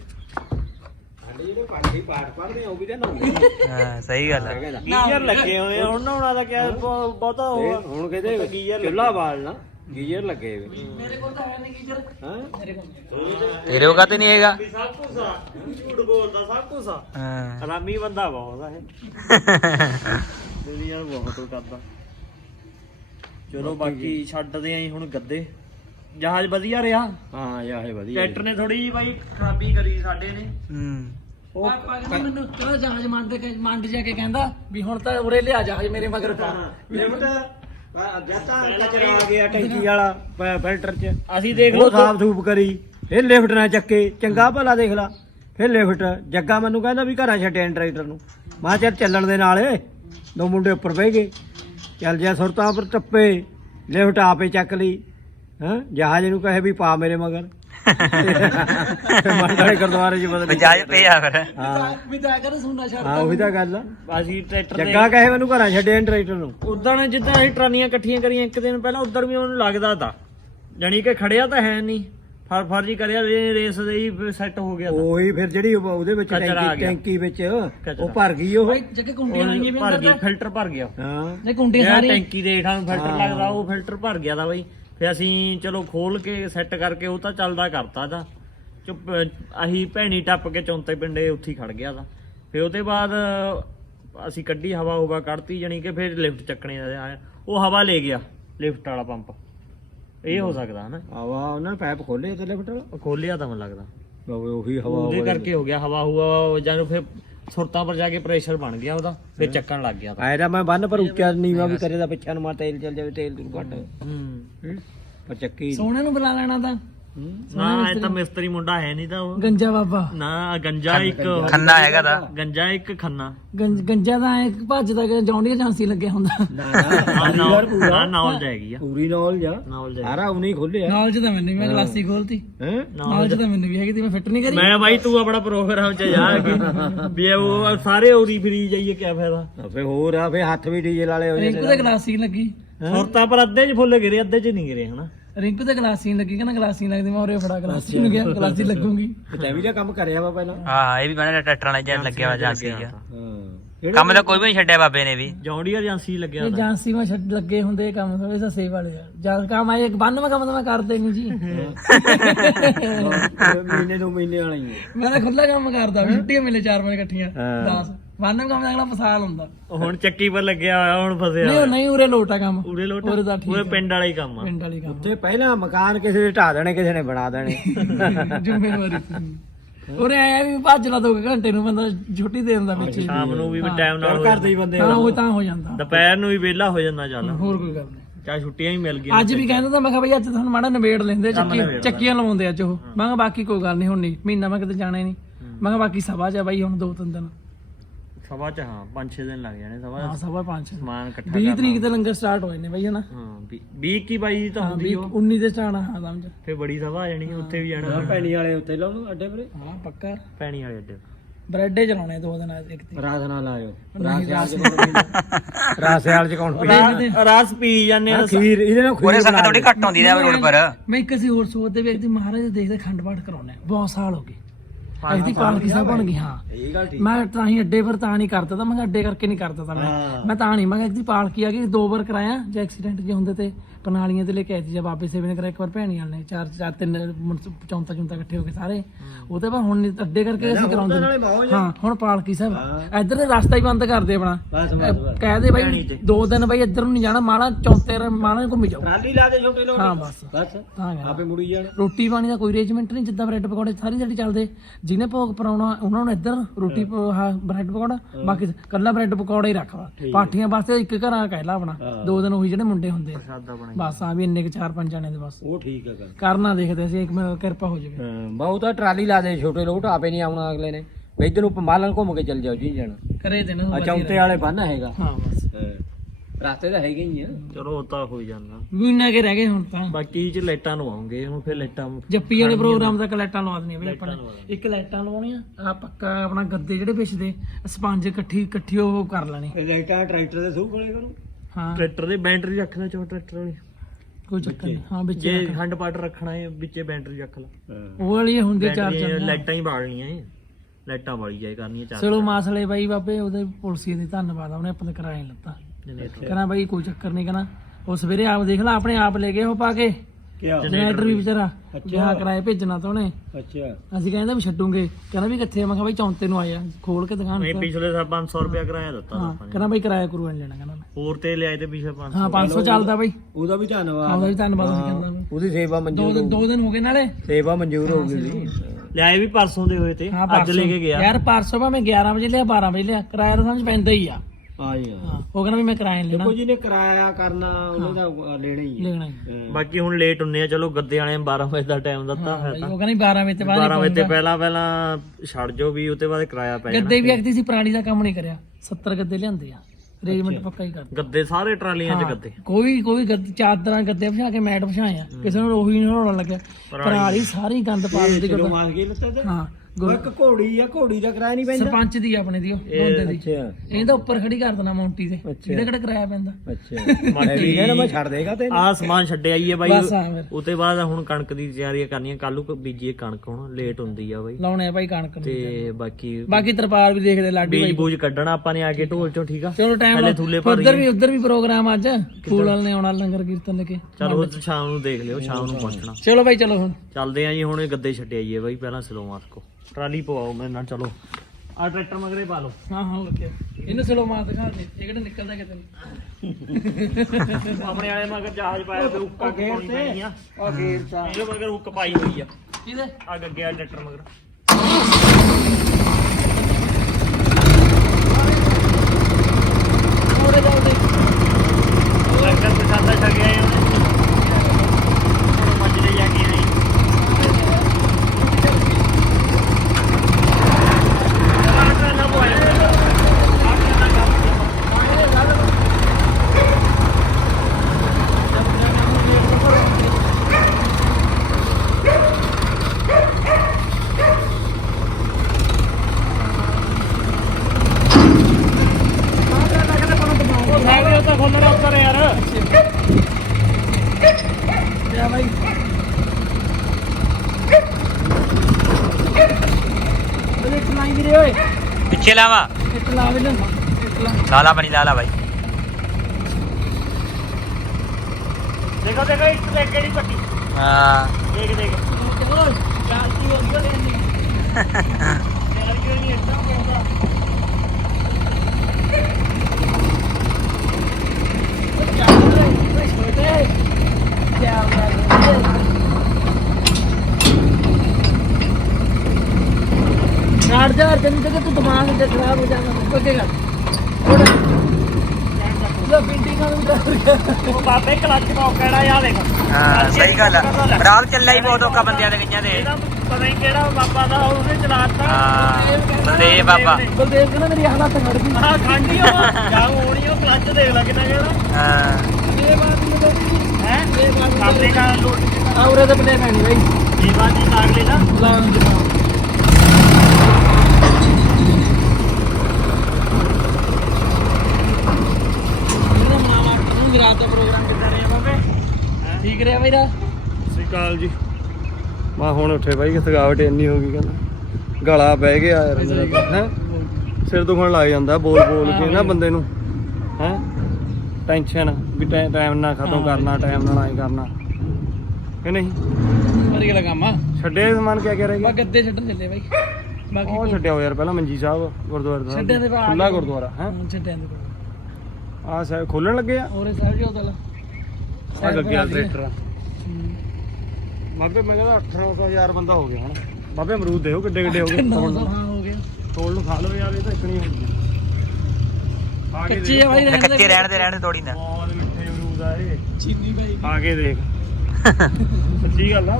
ਹਾਂ ਸਹੀ ਗੱਲ ਹੈ ਗੀਜ਼ਰ ਲੱਗੇ ਹੋਏ ਆ, ਹੁਣ ਨਹਾਉਣਾ ਦਾ ਕਿਆ ਬਹੁ- ਬਹੁਤਾ ਉਹ ਆ। ਹੁਣ ਕਹਿੰਦੇ ਚੁੱਲਾ ਬਾਲਣਾ। ਗੀਜ਼ਰ ਲੱਗੇ ਵੇ ਮੇਰੇ ਕੋਲ ਤਾਂ ਹੈ ਨਹੀਂ ਗੀਜ਼ਰ ਹਾਂ? ਮੇਰੇ ਕੋਲ ਤੇਰੇ ਉਹ ਕਾਤੇ ਨਹੀਂ ਹੈਗਾ? ਵੀ ਸਭ ਕੁਝ ਆ। ਝੂਠ ਬੋਲਦਾ ਸਭ ਕੁਝ ਆ। ਹਾਂ। ਹਰਾਮੀ ਬੰਦਾ ਬਹੁਤ ਆ ਇਹ। <laughs> ਦੁਨੀਆ ਨੂੰ ਬਹੁਤ ਉਹ ਕਰਦਾ। ਚਲੋ ਬਾਕੀ ਛੱਡਦੇ ਆਂ ਹੁਣ ਗੱਦੇ। ਜਹਾਜ਼ ਵਧੀਆ ਰਿਹਾ? ਹਾਂ ਇਹ ਵਧੀਆ ਟਰੈਕਟਰ ਨੇ ਥੋੜੀ ਜਿਹੀ ਬਾਈ ਖਰਾਬੀ ਕਰੀ ਸਾਡੇ ਨੇ। ਹੂੰ। ਉਹ ਪਾਪਾ ਮੈਨੂੰ ਕਹਿੰਦਾ ਜਹਾਜ਼ ਮੰਡ ਕੇ ਮੰਡ ਜਾ ਕੇ ਕਹਿੰਦਾ ਵੀ ਹੁਣ ਤਾਂ ਉਰੇ ਲਿਆ ਜਹਾਜ਼ ਮੇਰੇ ਮਗਰ ਪਾ ਲਿਫਟ ਜੱਤਾ ਕਚਰਾ ਆ ਗਿਆ ਟੈਂਕੀ ਵਾਲਾ ਪ- ਫਿਲਟਰ ਚ। ਅਸੀਂ ਦੇਖ ਲਓ ਸਾਫ਼ ਸੂਪ ਕਰੀ ਫਿਰ ਲਿਫਟ ਨਾ ਚੱਕੇ ਚੰਗਾ ਭਲਾ ਦੇਖ ਲਾ। ਫਿਰ ਲਿਫਟ ਜੱਗਾ ਮੈਨੂੰ ਕਹਿੰਦਾ ਵੀ ਘਰਾਂ ਛੱਡਿਆ ਟਰੈਕਟਰ ਨੂੰ। ਮੈਂ ਚੱਲ ਚੱਲਣ ਦੇ ਨਾਲ ਦੋ ਮੁੰਡੇ ਉੱਪਰ ਬਹਿ ਗਏ। ਚੱਲ ਜਿਆ ਸੁਰਤਾਂ ਪਰ ਟੱਪੇ ਲਿਫਟ ਆਪੇ ਚੱਕ ਲਈ ਹਾਂ ਜਹਾਜ਼ ਨੂੰ ਕਹੇ ਵੀ ਪਾ ਮੇਰੇ ਮਗਰ। ਮੰਡਲੇ ਗੁਰਦੁਆਰੇ ਚ ਬਦਲ ਬਜਾਜ ਪਿਆ ਫਿਰ। ਹਾਂ। ਵੀ ਤਾਂ ਕਰ ਸੁਣਨਾ ਛੱਡ ਹਾਂ ਉਹੀ ਤਾਂ ਗੱਲ ਆ। ਅਸੀਂ ਟਰੈਕਟਰ ਦੇ ਜੱਗਾ ਕਹੇ ਮੈਨੂੰ ਘਰਾਂ ਛੱਡਿਆ ਟਰੈਕਟਰ ਨੂੰ। ਉਦੋਂ ਜਿੱਦਾਂ ਅਸੀਂ ਟਰਾਲੀਆਂ ਇਕੱਠੀਆਂ ਕਰੀਆਂ ਇੱਕ ਦਿਨ ਪਹਿਲਾਂ ਉਧਰ ਵੀ ਉਹਨੂੰ ਲੱਗਦਾ ਤਾਂ। ਜਾਣੀ ਕਿ ਖੜਿਆ ਤਾਂ ਹੈ ਨਹੀਂ। ਫਰ ਫਰਜੀ ਕਰਿਆ ਰੇ- ਰੇਸ ਦੇ ਹੀ ਸੈੱਟ ਹੋ ਗਿਆ ਤਾਂ। ਉਹੀ ਫਿਰ ਜਿਹੜੀ ਉਹ- ਉਹਦੇ ਵਿੱਚ ਕਚਰਾ ਆ ਟੈਂਕੀ ਗਿਆ। ਟੈਂਕੀ ਵਿੱਚ ਕਚਰਾ। ਉਹ ਭਰ ਗਈ ਉਹ। ਭਾਈ ਜੱਗੇ ਕੁੰਡੀਆਂ ਲਾਈਆਂ ਵੀ ਭਰ ਅੰਦਰ ਗਿਆ ਫਿਲਟਰ ਭਰ ਗਿਆ। ਹਾਂ। ਜੇ ਕੁੰਡੀਆਂ ਜਿਹੜਾ ਸਾਰੀਆਂ ਟੈਂਕੀ ਦੇ ਹੇਠਾਂ ਨੂੰ ਫਿਲਟਰ ਲੱਗਦਾ ਉਹ ਫਿਲਟਰ ਭਰ ਗਿਆ ਤਾਂ ਬਈ। ਫਿਰ ਅਸੀਂ ਚਲੋ ਖੋਲ ਕੇ ਸੈੱਟ ਕਰਕੇ ਉਹ ਤਾਂ ਚੱਲਦਾ ਕਰਤਾ ਤਾਂ। ਚੁੱਪ ਅਸੀਂ ਭੈਣੀ ਟੱਪ ਕੇ ਚੌਂਤੇ ਪਿੰਡੇ ਉੱਥੇ ਹੀ ਖੜ ਗਿਆ ਤਾਂ। ਫਿਰ ਉਹਦੇ ਬਾਅਦ ਅਸੀਂ ਕੱਢੀ ਹਵਾ ਹੁਵਾ ਕੱਢਤੀ ਜਾਣੀ ਕਿ ਫਿਰ ਲਿਫਟ ਚੱਕਣੇ ਆਇਆ ਉਹ ਹਵਾ ਲੈ ਗਿਆ ਲਿਫਟ ਵਾਲਾ ਪੰਪ ਇਹ ਹੋ ਸਕਦਾ ਹਨਾ? ਆਵਾ ਉਹਨਾਂ ਨੇ ਪਾਈਪ ਖੋਲੇ ਤੇ ਲਿਫਟ ਖੋਲਿਆ ਤਾਂ ਮੈਨੂੰ ਲੱਗਦਾ। ਉਹੀ ਹਵਾ ਉਹਦੇ ਕਰਕੇ ਹੋ ਗਿਆ ਹਵਾ ਹੁਆ ਜਦੋਂ ਫਿਰ ਸੁਰਤਾਂ ਪਰ ਜਾ ਕੇ ਪ੍ਰੈਸ਼ਰ ਬਣ ਗਿਆ ਉਹਦਾ ਫਿਰ ਚੱਕਣ ਲੱਗ ਗਿਆ ਤਾਂ ਆਇਆ ਤਾਂ ਮੈਂ ਬੰਨ ਪਰ ਉੱਚਾ ਨੀਵਾ ਵੀ ਕਰੇ ਦਾ ਪਿੱਛਾ ਨੂੰ ਮਾ ਤੇਲ ਚੱਲ ਜਾਵੇ ਤੇਲ ਤੂੰ ਘੱਟ। ਹੂੰ। ਪਰ ਚੱਕੀ ਸੋਹਣੇ ਨੂੰ ਬੁਲਾ ਲੈਣਾ ਤਾਂ। ਨਾ ਇਹ ਤਾਂ ਮਿਸਤਰੀ ਮੁੰਡਾ ਹੈ ਨਹੀਂ ਤਾਂ ਉਹ। ਗੰਜਾ ਬਾਬਾ। ਨਾ ਗੰਜਾ ਇੱਕ ਖੰਨਾ ਹੈਗਾ ਦਾ ਗੰਜਾ ਇੱਕ ਖੰਨਾ। ਗੰਜ ਗੰਜਾ ਦਾ ਇੱਕ ਭੱਜਦਾ ਕਿ ਜੌਂਡੀ ਏਜੰਸੀ ਲੱਗਿਆ ਹੁੰਦਾ। ਆ ਨਾ ਨੌਲੇਜ ਹੈਗੀ ਆ। ਪੂਰੀ ਨੌਲੇਜ ਆ। ਨੌਲੇਜ ਸਾਰਾ ਉਹਨੇ ਹੀ ਖੋਲਿਆ। ਨੌਲੇਜ ਤਾਂ ਮੈਨੂੰ ਵੀ ਮੈਂ ਗਲਾਸੀ ਖੋਲਤੀ। ਹੈ? ਨੌਲੇਜ ਤਾਂ ਮੈਨੂੰ ਵੀ ਹੈਗੀ ਤੀ ਮੈਂ ਫਿੱਟ ਨਹੀਂ ਕਰੀ। ਮੈਂ ਬਾਈ ਤੂੰ ਆਪਣਾ ਪ੍ਰੋਗਰਾਮ ਚ ਜਾ ਕੇ <laughs> ਵੀ ਉਹ ਸਾਰੇ ਉਰੀ ਫਰੀ ਜਾਈਏ ਕਿਆ ਫਾਇਦਾ? ਫੇ ਹੋਰ ਆ ਫੇ ਹੱਥ ਵੀ ਡੀਜ਼ਲ ਵਾਲੇ ਹੋ ਰਿੰਕੂ ਤੇ ਗਲਾਸੀ ਲੱਗੀ। ਸੁਰਤਾਂ ਪਰ ਅੱਧੇ ਚ ਫੁੱਲ ਗਿਰੇ ਅੱਧੇ ਚ ਨਹੀਂ ਗਿਰੇ ਹਨਾ? ਰਿੰਕੂ ਤੇ ਗਲਾਸੀ ਲੱਗੀ ਕਹਿੰਦਾ ਗਲਾਸੀ ਲੱਗਦੀ ਮੈਂ ਉਰੇ ਫੜਾ ਗਲਾਸੀ ਨੂੰ ਗਿਆ ਗਲਾਸੀ ਲੱਗੂਗੀ। ਤੇ ਵੀ ਜਿਹਾ ਕੰਮ ਕਰਿਆ ਵਾ ਪਹਿਲਾਂ? ਹਾਂ ਇਹ ਵੀ ਬਣਾ ਟਰੈਕਟਰ ਵਾਲਾ ਜਨ ਲੱਗਿਆ ਵਾ ਜਾਂਸੀ ਹਾਂ। ਕੰਮ ਤਾਂ ਕੋਈ ਵੀ ਨਹੀਂ ਛੱਡਿਆ ਬਾਬੇ ਨੇ ਵੀ। ਜੌਂਡੀ ਏਜੰਸੀ ਲੱਗਿਆ ਇਹ ਹੋਇਆ। ਏਜੰਸੀ ਮੈਂ ਛੱਡ ਲੱਗੇ ਹੁੰਦੇ ਕੰਮ ਥੋੜੇ ਸਸੇ ਵਾਲੇ ਆ। ਜਦ ਕੰਮ ਆਏ ਬੰਨ ਮੈਂ ਕੰਮ ਤਾਂ ਮੈਂ ਕਰਦੇ ਨਹੀਂ ਜੀ। ਮਹੀਨੇ ਦੋ ਮਹੀਨੇ ਵਾਲਾ ਹੀ ਹੈ ਮੈਂ ਤਾਂ ਖੁੱਲਾ ਕੰਮ ਕਰਦਾ ਵੀ ਛੁੱਟੀਆਂ ਮਿਲੇ ਚਾਰ ਪੰਜ ਇਕੱਠੀਆਂ ਹਾਂ। 10 ਬੰਨ ਕੰਮ ਦਾ ਅਗਲਾ ਫਸਾਲ ਹੁੰਦਾ। ਹੁਣ ਚੱਕੀ ਪਰ ਲੱਗਿਆ ਹੋਇਆ ਹੁਣ ਫਸਿਆ ਨਹੀਂ ਉਹ ਨਹੀਂ ਉਰੇ ਲੋਟਾ ਕੰਮ। ਉਰੇ ਲੋਟ? ਉਰੇ ਤਾਂ ਠੀਕ ਪੂਰੇ ਪਿੰਡ ਵਾਲਾ ਹੀ ਕੰਮ ਆ। ਪਿੰਡ ਵਾਲੀ ਕੰਮ। ਤੇ ਪਹਿਲਾਂ ਮਕਾਨ ਕਿਸੇ ਨੇ ਢਾ ਦੇਣੇ ਕਿਸੇ ਨੇ ਬਣਾ ਦੇਣੇ। <laughs> ਜ਼ਿੰਮੇਵਾਰੀ ਉਰੇ ਆਇਆ ਵੀ ਭੱਜ ਲਾ ਦੋ ਘੰਟੇ ਨੂੰ ਬੰਦਾ ਛੁੱਟੀ ਦੇ ਦਿੰਦਾ ਵਿੱਚ ਹੀ। ਸ਼ਾਮ ਨੂੰ ਵੀ ਟਾਈਮ ਨਾਲ ਹੋ ਘਰ ਦੇ ਹੀ ਬੰਦੇ ਹਾਂ ਉਹ ਤਾਂ ਹੋ ਜਾਂਦਾ। ਦੁਪਹਿਰ ਨੂੰ ਵੀ ਵਿਹਲਾ ਹੋ ਜਾਂਦਾ ਚੱਲ। ਹੋਰ ਕੋਈ ਗੱਲ ਨਹੀਂ। ਚਾਹ ਛੁੱਟੀਆਂ ਹੀ ਮਿਲ ਗਈਆਂ ਅੱਜ ਵੀ ਕਹਿੰਦਾ ਤਾਂ ਮੈਂ ਕਿਹਾ ਬਈ ਅੱਜ ਤੁਹਾਨੂੰ ਮਾੜਾ ਨਿਬੇੜ ਲੈਂਦੇ ਚੱਕੀ ਚੱਕੀਆਂ ਲਵਾਉਂਦੇ ਅੱਜ ਉਹ। ਮੈਂ ਕਿਹਾ ਬਾਕੀ ਕੋਈ ਗੱਲ ਨਹੀਂ ਹੁਣ ਨਹੀਂ। ਮਹੀਨਾ ਮੈਂ ਕਿਤੇ ਜਾਣਾ ਹੀ ਨਹੀਂ। ਮੈਂ ਕਿਹਾ ਬਾਕੀ ਸਭਾ ਚ ਆ ਬਾਈ ਹੁਣ ਦੋ ਤਿੰਨ ਦਿਨ। ਸਵਾ ਚ ਹਾਂ 5-6 ਦਿਨ ਲੱਗ ਜਾਣੇ ਸਵਾ ਹਾਂ ਪੰਜ ਛੇ। ਸਮਾਨ ਇਕੱਠਾ 20 ਤਰੀਕ ਤੇ ਲੰਗਰ ਸਟਾਰਟ ਹੋਏ ਨੇ ਬਈ ਹਨਾ? ਹਾਂ 20 ਕੀ ਬਾਈ ਤਾਂ ਹੁੰਦੀ ਉਹ। 19 ਤੇ ਚਾਣਾ ਹਾਂ ਸਮਝ। ਫੇ ਬੜੀ ਸਭਾ ਆ ਜਾਣੀ ਉੱਥੇ ਵੀ ਜਾਣਾ ਭੈਣੀ ਵਾਲੇ ਉੱਤੇ ਲਾਉਣ ਅੱਡੇ ਪਰੇ ਹਾਂ ਪੱਕਾ। ਪੈਣੀ ਵਾਲੇ ਅੱਡੇ। ਬ੍ਰੈਡੇ ਚਲਾਉਣੇ ਦੋ ਦਿਨ ਇੱਕ ਤੇ। ਰਾਤ ਨਾਲ ਲਾਇਓ। ਰਾਸਿਆਲ ਚ ਰਾਸਿਆਲ ਚ। ਕੌਣ ਪੀ ਰਸ ਪੀ ਜਾਂਦੇ ਆ ਖੀਰ ਇਹਦੇ ਨਾਲ ਉਹਨੇ ਖੀਰ ਸੰਗਤ ਥੋੜੀ ਘੱਟ ਆਉਂਦੀ ਨੇ ਰੋਡ ਪਰ ਮੈਂ ਇੱਕ ਅਸੀਂ ਹੋਰ ਸੋਚਦੇ ਵੀ ਇੱਕ ਦੀ ਮਹਾਰਾਜ ਦੇ ਦੇਖਦੇ ਖੰਡ ਪਾਠ ਕਰਾਉਣੇ। ਬਹੁਤ ਸਾਲ ਹੋ ਗਏ। ਐਸੀ ਪਾਲਕੀ ਸਾਹਿਬ ਬਣ ਗਈ ਹਾਂ। ਇਹ ਗੱਲ ਠੀਕ। ਮੈਂ ਤਾਂ ਹੀ ਅੱਡੇ ਪਰ ਤਾਂ ਨਹੀਂ ਕਰਦਾ ਤਾਂ ਮੈਂ ਕਿਹਾ ਅੱਡੇ ਕਰਕੇ ਨਹੀਂ ਕਰਦਾ ਤਾਂ ਮੈਂ। ਹਾਂ। ਮੈਂ ਤਾਂ ਨਹੀਂ ਮੈਂ ਕਿਹਾ ਇੱਕ ਦੀ ਪਾਲਕੀ ਆ ਗਈ ਦੋ ਵਾਰ ਕਰਾਇਆ ਜੇ ਐਕਸੀਡੈਂਟ ਜੇ ਹੁੰਦੇ ਤੇ। ਪਨਾਲੀਆਂ ਤੇ ਲੈ ਕੇ ਸੀ ਜਦ ਬਾਬੇ ਸੇਵੇ ਨੇ ਕਰਾਇਆ ਇੱਕ ਵਾਰ ਭੈਣੀ ਵਾਲੇ ਨੇ ਚਾਰ ਚਾਰ ਤਿੰਨ ਚੌਂਤਾ ਚੌਂਤਾ ਇਕੱਠੇ ਹੋ ਕੇ ਸਾਰੇ। ਉਹਦੇ ਬਾਅਦ ਹੁਣ ਨਹੀਂ ਅੱਡੇ ਕਰਕੇ ਅਸੀਂ ਕਰਾਉਂਦੇ ਨਾਲੇ ਨੇ। ਮੌਜ ਹਾਂ ਹੁਣ ਪਾਲਕੀ ਸਾਹਿਬ ਇੱਧਰ ਦੇ ਰਸਤਾ ਹੀ ਬੰਦ ਕਰਦੇ ਆਪਣਾ। ਬਸ ਬਸ ਬਸ। ਕਹਿ ਦੇ ਬਾਈ ਦੋ ਦਿਨ ਬਾਈ ਇੱਧਰ ਨੂੰ ਨਹੀਂ ਜਾਣਾ ਮਾਲਾ ਚੌਂਤੇ ਰ- ਮਾਲਾ ਘੁੰਮੀ ਜਾਓ। ਟਰਾਲੀ ਲਾ ਦੇ ਛੋਟੇ ਲੋਕ ਹਾਂ ਬਸ। ਬਸ। ਤਾਂ ਆਪੇ ਮੁੜੀ ਜਾਣ। ਰੋਟੀ ਪਾਣੀ ਦਾ ਕੋਈ ਅਰੇਂਜਮੈਂਟ ਨਹੀਂ ਜਿੱਦਾਂ ਬ੍ਰੈਡ ਪਕੌੜੇ ਸਾਰੀ ਦਿਹਾੜੀ ਚੱਲਦੇ। ਜਿਹਨੇ ਭੋਗ ਪਰਾਉਣਾ ਉਹਨਾਂ ਨੂੰ ਇੱਧਰ ਰੋਟੀ ਬ੍ਰੈਡ ਪਕੌੜਾ ਬਾਕੀ ਕੱਲਾ ਬ੍ਰੈਡ ਪਕੌੜਾ ਹੀ ਰੱਖਵਾ ਪਾਠੀਆਂ ਵਾਸਤੇ ਇੱਕ ਘਰਾਂ ਕਹਿ ਲਾ ਆਪਣਾ। ਦੋ ਦਿਨ ਉਹੀ ਜਿਹੜੇ ਮੁੰਡੇ ਹੁੰਦੇ ਆ। ਸਾਦਾ ਬਣੇ ਬਸ ਆ ਵੀ ਇੰਨੇ ਕੁ ਚਾਰ ਪੰਜ ਜਣੇ ਦੇ ਬਸ। ਉਹ ਠੀਕ ਹੈ ਗੱਲ। ਕਰਨਾ ਦੇਖਦੇ ਸੀ ਇੱਕ ਮ- ਕਿਰਪਾ ਹੋ ਜਾਵੇ। ਬਹੁਤਾ ਟਰਾਲੀ ਲਾ ਦੇ ਛੋਟੇ ਲੋਕ ਆਪੇ ਨਹੀਂ ਆਉਣਾ ਅਗਲੇ ਨੇ। ਵੀ ਇੱਧਰ ਨੂੰ ਪਮਾਲਣ ਘੁੰਮ ਕੇ ਚੱਲ ਜਾਓ ਜੀ ਜਾਣਾ। ਕਰੇ ਦੇ ਨਾ ਆ ਚੌਂਤੇ ਵਾਲੇ ਬੰਨ ਹੈਗਾ। ਹਾਂ ਬਸ। ਰਸਤੇ ਤਾਂ ਹੈਗੇ ਹੀ ਆ। ਚਲੋ ਉਹ ਤਾਂ ਹੋ ਹੀ ਜਾਂਦਾ। ਮਹੀਨਾ ਕੇ ਰਹਿ ਗਏ ਹੁਣ ਤਾਂ। ਬਾਕੀ ਚ ਲਾਈਟਾਂ ਲਵਾਉਂਗੇ ਹੁਣ ਫਿਰ ਲਾਈਟਾਂ ਜੱਪੀ ਵਾਲੇ ਪ੍ਰੋਗਰਾਮ ਤੱਕ ਲਾਈਟਾਂ ਲਵਾ ਦੇਣੀਆਂ ਬਈ ਆਪਾਂ ਨੇ। ਇੱਕ ਲਾਈਟਾਂ ਲਵਾਉਣੀਆਂ ਆ ਪੱਕਾ ਆਪਣਾ ਗੱਦੇ ਜਿਹੜੇ ਵਿਛਦੇ ਸਪੰਜ ਇਕੱਠੀ ਇਕੱਠੀ ਉਹ ਕਰ ਲੈਣੀ। ਲਾਈਟਾਂ ਟਰੈਕਟਰ ਦੇ ਸੂ ਕੋਲੇ ਕਰੋ। ਹਾਂ। ਟਰੈਕਟਰ ਦੀ ਬੈਟਰੀ ਰੱਖ ਲੈ ਚੋ ਟਰੈਕਟਰ ਵਾਲੀ। ਕੋਈ ਚੱਕਰ ਨਹੀਂ। ਹਾਂ ਵਿੱਚ ਜੇ ਹੰਡ ਪਾਟ ਰੱਖਣਾ ਹੈ ਵਿੱਚੇ ਬੈਟਰੀ ਰੱਖ ਲਾ। ਉਹ ਵਾਲੀ ਹੁੰਦੀ ਚਾਰ ਬੈਟਰੀ ਚੱਲ ਲਾਈਟਾਂ ਹੀ ਬਾਲਣੀਆਂ ਏ ਲਾਈਟਾਂ ਵਾਲੀ ਜਾਏ ਕਰਨੀਆਂ ਚਾਰ ਚਲੋ ਮਾਸਲੇ ਬਾਈ ਬਾਬੇ ਉਹਦੇ ਪੁਲਸੀ ਦੇ ਧੰਨਵਾਦ ਆ, ਉਹਨੇ ਆਪਾਂ ਕਿਰਾਏ ਲੱਤਾ ਜਨਰੇਟਰ ਕਹਿੰਦਾ ਬਾਈ ਕੋਈ ਚੱਕਰ ਨਹੀਂ ਕਹਿੰਦਾ ਉਹ ਸਵੇਰੇ ਆਪ ਦੇਖ ਲੈ ਆਪਣੇ ਆਪ ਲੈ ਗਏ ਉਹ ਪਾ ਕੇ। ਕਿਆ? ਜਨਰੇਟਰ ਵੀ। ਵਿਚਾਰਾ ਵਿਆਹ ਕਿਰਾਏ ਭੇਜਣਾ ਤਾਂ ਉਹਨੇ। ਅੱਛਾ। ਅਸੀਂ ਕਹਿੰਦੇ ਵੀ ਛੱਡੂਗੇ। ਕਹਿੰਦਾ ਵੀ ਕਿੱਥੇ ਆ? ਮੈਂ ਕਿਹਾ ਬਾਈ ਚੌਂਤੇ ਨੂੰ ਆਇਆ। ਖੋਲ ਕੇ ਦੁਕਾਨ ਇਹ ਪਿਛਲੇ ਸਾਲ 500 ਰੁਪਇਆ ਕਿਰਾਇਆ ਦਿੱਤਾ ਹਾਂ ਆਪਾਂ ਨੇ। ਕਹਿੰਦਾ ਬਾਈ ਕਿਰਾਇਆ ਕਰੂ ਨਹੀਂ ਲੈਣਾ ਕਹਿੰਦਾ ਮੈਂ। ਹੋਰ ਤੇ ਲਿਆਏ ਤੇ ਪਿਛਲੇ 500 ਹਾਂ 500 ਚੱਲਦਾ ਬਾਈ। ਉਹਦਾ ਵੀ ਧੰਨਵਾਦ। ਉਹਦਾ ਵੀ ਧੰਨਵਾਦ ਅਸੀਂ ਕਹਿੰਦਾ। ਉਹਦੀ ਸੇਵਾ ਦੋ ਮਨਜ਼ੂਰ ਦਿਨ ਦੋ ਦਿਨ ਹੋ ਗਏ ਨਾਲੇ। ਸੇਵਾ ਮਨਜ਼ੂਰ ਹੋ ਗਈ ਸੀ ਲਿਆਏ ਵੀ ਪਰਸੋਂ ਦੇ ਹੋਏ ਤੇ ਹਾਂ ਅੱਜ ਲੈ ਕੇ ਗਿਆ। ਯਾਰ ਪਰਸੋਂ ਭਾਵੇਂ 11 ਵਜੇ ਲਿਆ 12 ਵਜੇ ਲਿਆ। ਕਿਰਾਇਆ ਤਾਂ ਸਮਝ ਪੈਂਦਾ ਹੀ ਆ। ਆ ਜੀ ਹਾਂ ਉਹ ਕਹਿੰਦਾ ਵੀ ਮੈਂ ਕਿਰਾਇਆ ਨੀ ਲੈਣਾ। ਦੇਖੋ ਜਿਹਨੇ ਕਿਰਾਇਆ ਕਰਨਾ ਉਹਨੇ ਤਾਂ ਲੈਣਾ ਹੀ ਹੈ ਲੈਣਾ ਹੀ। ਬਾਕੀ ਹੁਣ ਲੇਟ ਹੁੰਨੇ ਆ ਚਲੋ ਗੱਦੇ ਵਾਲਿਆਂ 12 ਵਜੇ ਦਾ ਟਾਈਮ ਦਿੱਤਾ ਹੋਇਆ ਤਾਂ। ਉਹ ਕਹਿੰਦਾ ਵੀ 12 ਵਜੇ ਤੇ ਬਾਅਦ 12 ਵਜੇ ਤੇ ਪਹਿਲਾਂ ਪਹਿਲਾਂ ਛੱਡ ਜਾਓ ਵੀ ਉਹਦੇ ਬਾਅਦ ਕਿਰਾਇਆ ਪੈ ਜਾਣਾ। ਗੱਦੇ ਵੀ ਆਖਦੀ ਸੀ ਪ੍ਰਾਣੀ ਦਾ ਕੰਮ ਨਹੀਂ ਕਰਿਆ। 70 ਗੱਦੇ ਲਿਆਂਦੇ ਆ। ਅਰੇਂਜਮੈਂਟ ਪੱਕਾ ਹੀ ਕਰ ਗੱਦੇ ਸਾਰੇ ਟਰਾਲੀਆਂ 'ਚ ਗੱਦੇ। ਕੋਈ ਕੋਈ ਗੱਦ ਚਾਦਰਾਂ ਗੱਦੇ ਵਿਛਾ ਕੇ ਮੈਟ ਵਿਛਾਏ ਆ। ਕਿਸੇ ਨੂੰ ਉਹੀ ਨਹੀਂ ਹੋਣ ਲੱਗਿਆ ਪਰਾਲੀ ਸਾਰੀ ਗੰਦ ਪਾ ਦਿੰਦੀ ਜਦੋਂ ਗੱਦਾ। ਮਾਰ ਕੇ ਲੱਤਾ ਤੇ। ਹਾਂ। ਉਹ ਇੱਕ ਘੋੜੀ ਆ ਘੋੜੀ ਦਾ ਕਿਰਾਇਆ ਨਹੀਂ ਪੈਂਦਾ। ਸਰਪੰਚ ਦੀ ਆਪਣੇ ਦੀ ਉਹ ਬੰਦੇ ਦੀ। ਅੱਛਾ। ਇਹ ਤਾਂ ਉੱਪਰ ਖੜੀ ਕਰ ਦੇਣਾ ਮੌਂਟੀ ਤੇ। ਇਹਦਾ ਕਿਹੜਾ ਕਿਰਾਇਆ ਪੈਂਦਾ? ਅੱਛਾ। ਮਾਟੀ ਹੈ ਨਾ ਮੈਂ ਛੱਡ ਦੇਗਾ ਤੇ ਆਹ ਸਮਾਨ ਛੱਡਿਆ ਹੀ ਹੈ ਬਾਈ। ਬਸ ਆ ਫਿਰ। ਉਤੇ ਬਾਅਦ ਹੁਣ ਕਣਕ ਦੀ ਤਿਆਰੀਆਂ ਕਰਨੀਆਂ। ਕੱਲੂ ਬੀਜੀਏ ਕਣਕ ਹੁਣ ਲੇਟ ਹੁੰਦੀ ਆ ਬਾਈ। ਲਾਉਣੇ ਆ ਭਾਈ ਕਣਕ ਨੂੰ। ਤੇ ਬਾਕੀ ਬਾਕੀ ਤਰਪਾਲ ਵੀ ਦੇਖਦੇ ਲਾਡੀ ਬੀਜ ਭਾਈ ਬੂਜ ਕੱਢਣਾ ਆਪਾਂ ਨੇ ਆ ਕੇ ਢੋਲ ਚੋਂ ਠੀਕ ਆ? ਚਲੋ ਟਾਈਮ ਹਲੇ ਥੂਲੇ ਭਰ ਉਧਰ ਵੀ ਉਧਰ ਵੀ ਪ੍ਰੋਗਰਾਮ ਅੱਜ। ਫੂਲ ਵਾਲੇ ਨੇ ਆਉਣਾ ਲੰਗਰ ਕੀਰਤਨ ਲੈ ਕੇ। ਚਲੋ ਸ਼ਾਮ ਨੂੰ ਦੇਖ ਲਿਓ ਸ਼ਾਮ ਨੂੰ ਪਹੁੰਚਣਾ। ਚਲੋ ਭਾਈ ਚਲੋ ਹੁਣ। ਚੱਲਦੇ ਆ ਜੀ ਹੁਣ ਇਹ ਗੱਦੇ ਛੱਡੇ ਆਈਏ ਬਾਈ ਪਹਿਲਾਂ ਸਲੋ ਮਾਸਕੋ ਟਰਾਲੀ ਪਵਾਓ ਮੇਰੇ ਨਾਲ ਚਲੋ। ਆ ਟਰੈਕਟਰ ਮਗਰੇ ਪਾ ਲਓ। ਹਾਂ ਹਾਂ ਓਕੇ। ਇਹਨੂੰ ਸਲੋ ਮਾਰ ਦਿਖਾ ਦੇ। ਇਹ ਕਿਹੜਾ ਨਿਕਲਦਾ ਕਿਤੇ ਨੂੰ <laughs> ਆਪਣੇ ਵਾਲੇ ਮਗਰ ਜਹਾਜ਼ ਪਾਇਆ ਤੇ ਉੱਕਾ ਗੇਰ ਤੇ। ਆ। ਗੇਰ ਤਾਂ। ਇਹਦੇ ਮਗਰ ਹੁੱਕ ਪਾਈ ਹੋਈ ਆ। ਇਹਦੇ ਆ ਗੱਗੇ ਆ ਟਰੈਕਟਰ ਮਗਰ। ਮੋੜੇ ਜਾਓ ਤੇ ਲੰਗਰ ਪ੍ਰਸ਼ਾਦਾ ਛਕ ਆਏ ਉਹਨੇ ਹੁਣ ਮੱਜਰੇ ਜਾ ਕੇ ਆਏ ਉਹ ਤਾਂ ਖੋਲਣਾ ਉੱਤਰ ਯਾਰ ਜਾ ਭਾਈ ਬਲੇ ਚਲਾਈ ਵੀਰੇ ਓਏ ਪਿੱਛੇ ਲਾਵਾ ਇੱਟ ਲਾ ਵੇ ਨਾ ਇੱਟ ਲਾ ਲਾਲਾ ਬਣੀ ਲਾਲਾ ਬਾਈ ਦੇਖੋ ਦੇਖੋ ਇੱਕ ਲੈ ਕਿਹੜੀ ਪੱਟੀ ਹਾਂ ਦੇਖ ਦੇਖ ਓਏ ਚਾਰ ਕੀ ਉੱਧਰ ਲੈਣੀ ਯਾਰ ਕਿਉਂ ਨਹੀਂ ਇੱਦਾਂ ਕਹਿੰਦਾ ਚਾਰ ਤੂੰ ਦਿਮਾਗ ਤੇ ਖਰਾਬ ਹੋ ਜਾਣਾ ਬੱਗੇਗਾ ਥੋੜਾ ਲੋ ਬਿੰਡੀ ਕਾ ਵੀ ਕਰ ਗਿਆ ਉਹ ਬਾਬੇ ਕਲੱਚ ਪਾਉ ਕਿਹੜਾ ਆ ਦੇਖ ਹਾਂ ਸਹੀ ਗੱਲ ਆ। ਰਾਤ ਚੱਲਿਆ ਹੀ ਬਹੁਤ ਔਖਾ ਬੰਦਿਆਂ ਦੇ ਕਈਆਂ ਦੇ। ਪਤਾ ਨਹੀਂ ਕਿਹੜਾ ਬਾਬਾ ਦਾ ਉਹਨੇ ਚਲਾਤਾ। ਹਾਂ ਬਲਦੇਵ ਬਾਬਾ। ਬਲਦੇਵ ਕਹਿੰਦਾ ਮੇਰੀ ਹਾਲਤ ਖੜ ਗਈ। ਆਹ ਖਾਂਡੀ ਉਹ। ਜਾਂ ਹੋਣੀ ਉਹ ਕਲੱਚ ਦੇਖ ਲੈ ਕਿੰਨਾ ਕਿਹੜਾ ਹਾਂ। ਇਹ ਬਾਤ ਨਹੀਂ ਬੋਲੀ ਹੈ ਇਹ ਬਾਤ ਕਾਬਲੇ ਨਾਲ ਲੋਟ ਆਉਰੇ ਤੇ ਪਲੇ ਪੈਣੀ ਬਈ ਇਹ ਬਾਤ ਨਹੀਂ ਲਾਗ ਲੈਣਾ ਲਾਂ ਰਾਤ ਦਾ ਪ੍ਰੋਗਰਾਮ ਕਿੱਦਾਂ ਰਿਹਾ ਬਾਬੇ? ਠੀਕ ਰਿਹਾ ਬਈ ਰਾ ਸ੍ਰੀ ਅਕਾਲ ਜੀ। ਮੈਂ ਹੁਣ ਉੱਠੇ ਬਾਈ ਥਕਾਵਟ ਇੰਨੀ ਹੋ ਗਈ ਕਹਿੰਦਾ। ਗਲਾ ਬਹਿ ਗਿਆ ਯਾਰ ਮੇਰਾ ਤਾਂ ਹੈ? ਸਿਰ ਦੁਖਣ ਲੱਗ ਜਾਂਦਾ ਬੋਲ ਬੋਲ ਕੇ ਨਾ ਬੰਦੇ ਨੂੰ ਹੈ? ਟੈਨਸ਼ਨ ਵੀ ਟਾਈਮ ਨਾਲ ਖਤਮ ਕਰਨਾ ਟਾਈਮ ਨਾਲ ਐ ਕਰਨਾ। ਕਿ ਨਹੀਂ? ਮਰੀ ਗਿਆ ਕੰਮ ਆ। ਛੱਡੇ ਸਮਾਨ ਕਿਆ ਕਹਿ ਰਹੇ ਬਾ ਗੱਦੇ ਛੱਡਣ ਚੱਲੇ ਬਾਈ। ਬਾਕੀ ਉਹ ਛੱਡਿਆ ਹੋਇਆ ਯਾਰ ਪਹਿਲਾਂ ਮੰਜੀ ਸਾਹਿਬ ਗੁਰਦੁਆਰਾ ਸਾਹਿਬ ਛੱਡਿਆਂ ਦੇ ਬਾਅਦ ਖੁੱਲਾ ਗੁਰਦੁਆਰਾ ਹੈ? ਛੱਡਿਆਂ ਦੇ ਆ ਸਾਹਿਬ ਖੋਲਣ ਲੱਗੇ ਆ? ਔਰੇ ਸਾਹਿਬ ਜੀ ਉਹਦਾ ਆ। ਲੱਗਿਆ ਟਰੈਕਟਰ ਬਾਬੇ ਮੈਨੂੰ ਲੱਗਦਾ 18000 ਬੰਦਾ ਹੋ ਗਿਆ ਹਣ ਬਾਬੇ ਅਮਰੂਦ ਦੇਓ ਕਿੱਡੇ ਕਿੱਡੇ ਹੋ ਗਏ? 900 ਨੂੰ ਹਾਂ ਹੋ ਗਿਆ ਤੋੜ ਨੂੰ ਖਾ ਲਓ ਯਾਰ ਇਹ ਤਾਂ ਇਕਣੀ ਹੁੰਦੀ ਆ ਕੇ ਕੱਚੇ ਆ ਬਾਈ ਰਹਿਣ ਦੇ ਕੱਚੇ ਰਹਿਣ ਦੇ ਰਹਿਣ ਦੇ ਤੋੜੀ ਨਾ। ਬਹੁਤ ਮਿੱਠੇ ਅਮਰੂਦ ਆ ਇਹ। ਚੀਨੀ ਬਾਈ ਆ ਕੇ ਦੇਖ। ਸੱਚੀ ਗੱਲ ਆ।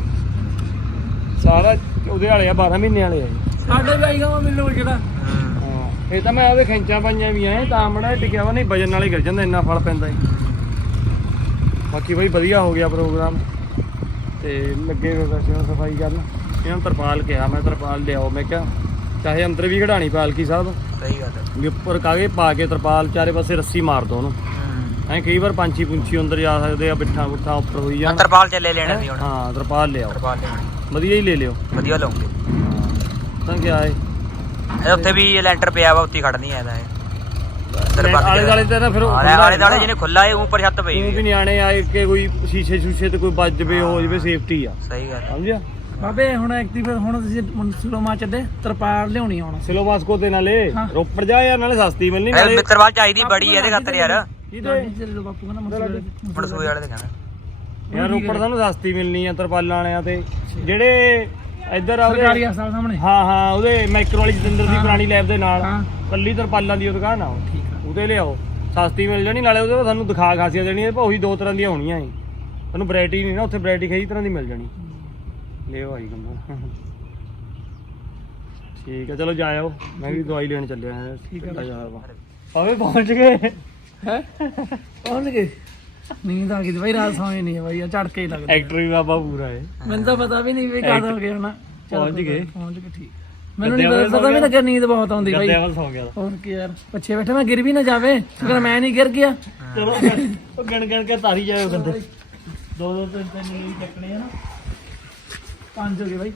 ਸਾਰਾ ਉਹਦੇ ਵਾਲੇ ਆ 12 ਮਹੀਨੇ ਵਾਲੇ ਆ ਸਾਡੇ ਬਾਈ ਖਾਵਾ ਮਿਲੂ ਜਿਹੜਾ। ਹਾਂ। ਇਹ ਤਾਂ ਮੈਂ ਉਹਦੇ ਖੈਂਚਾਂ ਪਾਈਆਂ ਵੀ ਐ ਤਾਂ ਮੜਾ ਟਿਕਿਆ ਵਾ ਨਹੀਂ ਵਜਨ ਨਾਲ ਹੀ ਗਿਰ ਜਾਂਦਾ ਇੰਨਾ ਫਲ ਪੈਂਦਾ ਈ। ਬਾਕੀ ਬਈ ਵਧੀਆ ਹੋ ਗਿਆ ਪ੍ਰੋਗਰਾਮ। ਤੇ ਲੱਗੇ ਹੋਏ ਵੈਸੇ ਹੁਣ ਸਫ਼ਾਈ ਕਰਨ। ਇਹਨਾਂ ਨੂੰ ਤਰਪਾਲ ਕਿਹਾ ਮੈਂ ਤਰਪਾਲ ਲਿਆਓ ਮੈਂ ਕਿਹਾ ਚਾਹੇ ਅੰਦਰ ਵੀ ਕਢਾਣੀ ਪਾਲਕੀ ਸਾਹਿਬ। ਸਹੀ ਗੱਲ ਹੈ। ਵੀ ਉੱਪਰ ਕਾਗੇ ਪਾ ਕੇ ਤਰਪਾਲ ਚਾਰੇ ਪਾਸੇ ਰੱਸੀ ਮਾਰ ਦੋ ਉਹਨੂੰ। ਐ ਕਈ ਵਾਰ ਪੰਛੀ ਪੁੰਛੀ ਅੰਦਰ ਜਾ ਸਕਦੇ ਆ ਬਿੱਠਾ ਬੁੱਠਾ ਉੱਪਰ ਹੋਈ ਜਾਣ ਤਰਪਾਲ ਚੱਲੇ ਲੈਣੇ ਸੀ ਹੁਣ। ਹਾਂ ਤਰਪਾਲ ਲਿਆਓ। ਤਰਪਾਲ ਲੈਣੇ ਵਧੀਆ ਹੀ ਲੈ ਲਿਓ। ਵਧੀਆ ਲਾਉਂਗੇ ਤਾਂ ਕੀ ਆਏ ਇਹ ਉੱਥੇ ਵੀ ਲੈਂਟਰ ਪਿਆ ਵਾ ਹੀ ਖੜਨੀ ਐ ਇਹਦਾ ਇਹ। ਤਰਪਾਲ ਆਲੇ ਦਾਲੇ ਤੇ ਨਾ ਫਿਰ ਆਲੇ ਆਲੇ ਦਾਲੇ ਜਿਹਨੇ ਖੁੱਲਾ ਹੈ ਉੱਪਰ ਛੱਤ ਪਈ ਉਹ ਵੀ ਵੀ ਨਿਆਣੇ ਆਏ ਕਿ ਕੋਈ ਸ਼ੀਸ਼ੇ ਸ਼ੂਸ਼ੇ ਤੇ ਕੋਈ ਵੱਜ ਜਵੇ ਹੋ ਜਵੇ ਸੇਫਟੀ ਆ। ਸਹੀ ਗੱਲ ਹੈ ਸਮਝਿਆ? ਬਾਬੇ ਹੁਣ ਐਕਟਿਵ ਹੁਣ ਤੁਸੀਂ ਸੁਲੋਮਾ ਚੱਲੇ ਤਰਪਾਲ ਲਿਆਉਣੀ ਆ ਹੁਣ। ਸਿਲੋ ਮਾਸਕੋ ਤੇ ਨਾਲੇ ਹਾਂ। ਰੋਪੜ ਜਾ ਯਾਰ ਨਾਲੇ ਸਸਤੀ ਮਿਲਣੀ ਇਹ ਨਾਲੇ। ਤਰਪਾਲ ਚਾਹੀਦੀ ਬੜੀ ਹੈ ਇਹਦੇ ਖਾਤਰ ਯਾਰ। ਕਿਹਦੇ ਚੱਲੇ ਬਾਪੂ ਕਹਿੰਦਾ ਮਸੂਰੇ ਮਨਸੂਬੇ ਵਾਲੇ ਦੇ ਕਹਿੰਦਾ ਯਾਰ ਰੋਪੜ ਸਾਨੂੰ ਸਸਤੀ ਮਿਲਣੀ ਆ ਤਰਪਾਲਾਂ ਵਾਲਿਆਂ ਤੇ। ਜਿਹੜੇ ਇੱਧਰ ਆ ਸਰਕਾਰੀ ਉਹਦੇ ਹਸਪਤਾਲ ਸਾਹਮਣੇ। ਹਾਂ ਹਾਂ ਉਹਦੇ ਮਾਈਕਰੋ ਵਾਲੀ ਜਤਿੰਦਰ ਦੀ। ਪੁਰਾਣੀ ਲੈਬ ਦੇ ਨਾਲ। ਹਾਂ। ਕੱਲੀ ਤਰਪਾਲਾਂ ਦੀ ਉਹ ਦੁਕਾਨ ਆ ਉਹ। ਠੀਕ ਆ। ਉਹਦੇ ਲਿਆਓ। ਸਸਤੀ ਮਿਲ ਜਾਣੀ ਨਾਲੇ ਉਹਦੇ ਤੋਂ ਤੁਹਾਨੂੰ ਦਿਖਾ ਖਾਸੀਆਂ ਦੇਣੀ ਇਹ ਉਹੀ ਦੋ ਤਰ੍ਹਾਂ ਦੀਆਂ ਹੋਣੀਆਂ ਏ ਤੁਹਾਨੂੰ ਵੈਰਾਈਟੀ ਨਹੀਂ ਨਾ ਉੱਥੇ ਵੈਰਾਈਟੀ ਕਈ ਤਰ੍ਹਾਂ ਦੀ ਮਿਲ ਜਾਣੀ। ਲਿਓ ਆਈ ਕੰਬੋ ਠੀਕ ਹੈ ਚਲੋ ਜਾਇਓ। ਮੈਂ ਵੀ ਦਵਾਈ ਲੈਣ ਚੱਲਿਆ ਹਾਂ ਠੀਕ ਹੈ। ਆਵੇ ਪਹੁੰਚ ਗਏ। ਹੈ? ਪਹੁੰਚ ਗਏ? ਨੀਂਦ ਆ ਗਈ ਸੀ ਬਾਈ ਰਾਤ ਸੌਂ ਨਹੀਂ ਬਾਈ ਆ ਝੜਕੇ ਹੀ ਲੱਗਦਾ ਐਕਟਰ ਵੀ ਬਾਬਾ ਪੂਰਾ ਹੈ। ਮੈਨੂੰ ਤਾਂ ਪਤਾ ਵੀ ਨਹੀਂ ਵੀ ਕਦ ਹੋ ਗਿਆ ਹੋਣਾ। ਚੱਲ ਪਹੁੰਚ ਕੋਈ ਗਏ। ਗੱਲ, ਪਹੁੰਚ ਗਏ ਠੀਕ। ਮੈਨੂੰ ਨਹੀਂ ਪਤਾ ਪਤਾ ਵੀ ਲੱਗਿਆ ਨੀਂਦ ਬਹੁਤ ਆਉਂਦੀ ਬਾਈ। ਗੱਦਿਆਂ ਵੱਲ ਸੌ ਗਿਆ। ਹੋਰ ਕੀ ਯਾਰ ਪਿੱਛੇ ਬੈਠਾ ਮੈਂ ਗਿਰ ਵੀ ਨਾ ਜਾਵੇ ਸ਼ੁਕਰ ਮੈਂ ਨਹੀਂ ਗਿਰ ਗਿਆ। ਚਲੋ ਉਹ ਗਣ ਗਣ ਕੇ ਤਾਰੀ ਜਾਇਓ ਬੰਦੇ। ਦੋ ਦੋ ਤਿੰਨ ਤਿੰਨ ਨਹੀਂ ਚੱਕਣੇ ਆ ਨਾ। ਪੰਜ ਹੋ ਗਏ ਬਾਈ।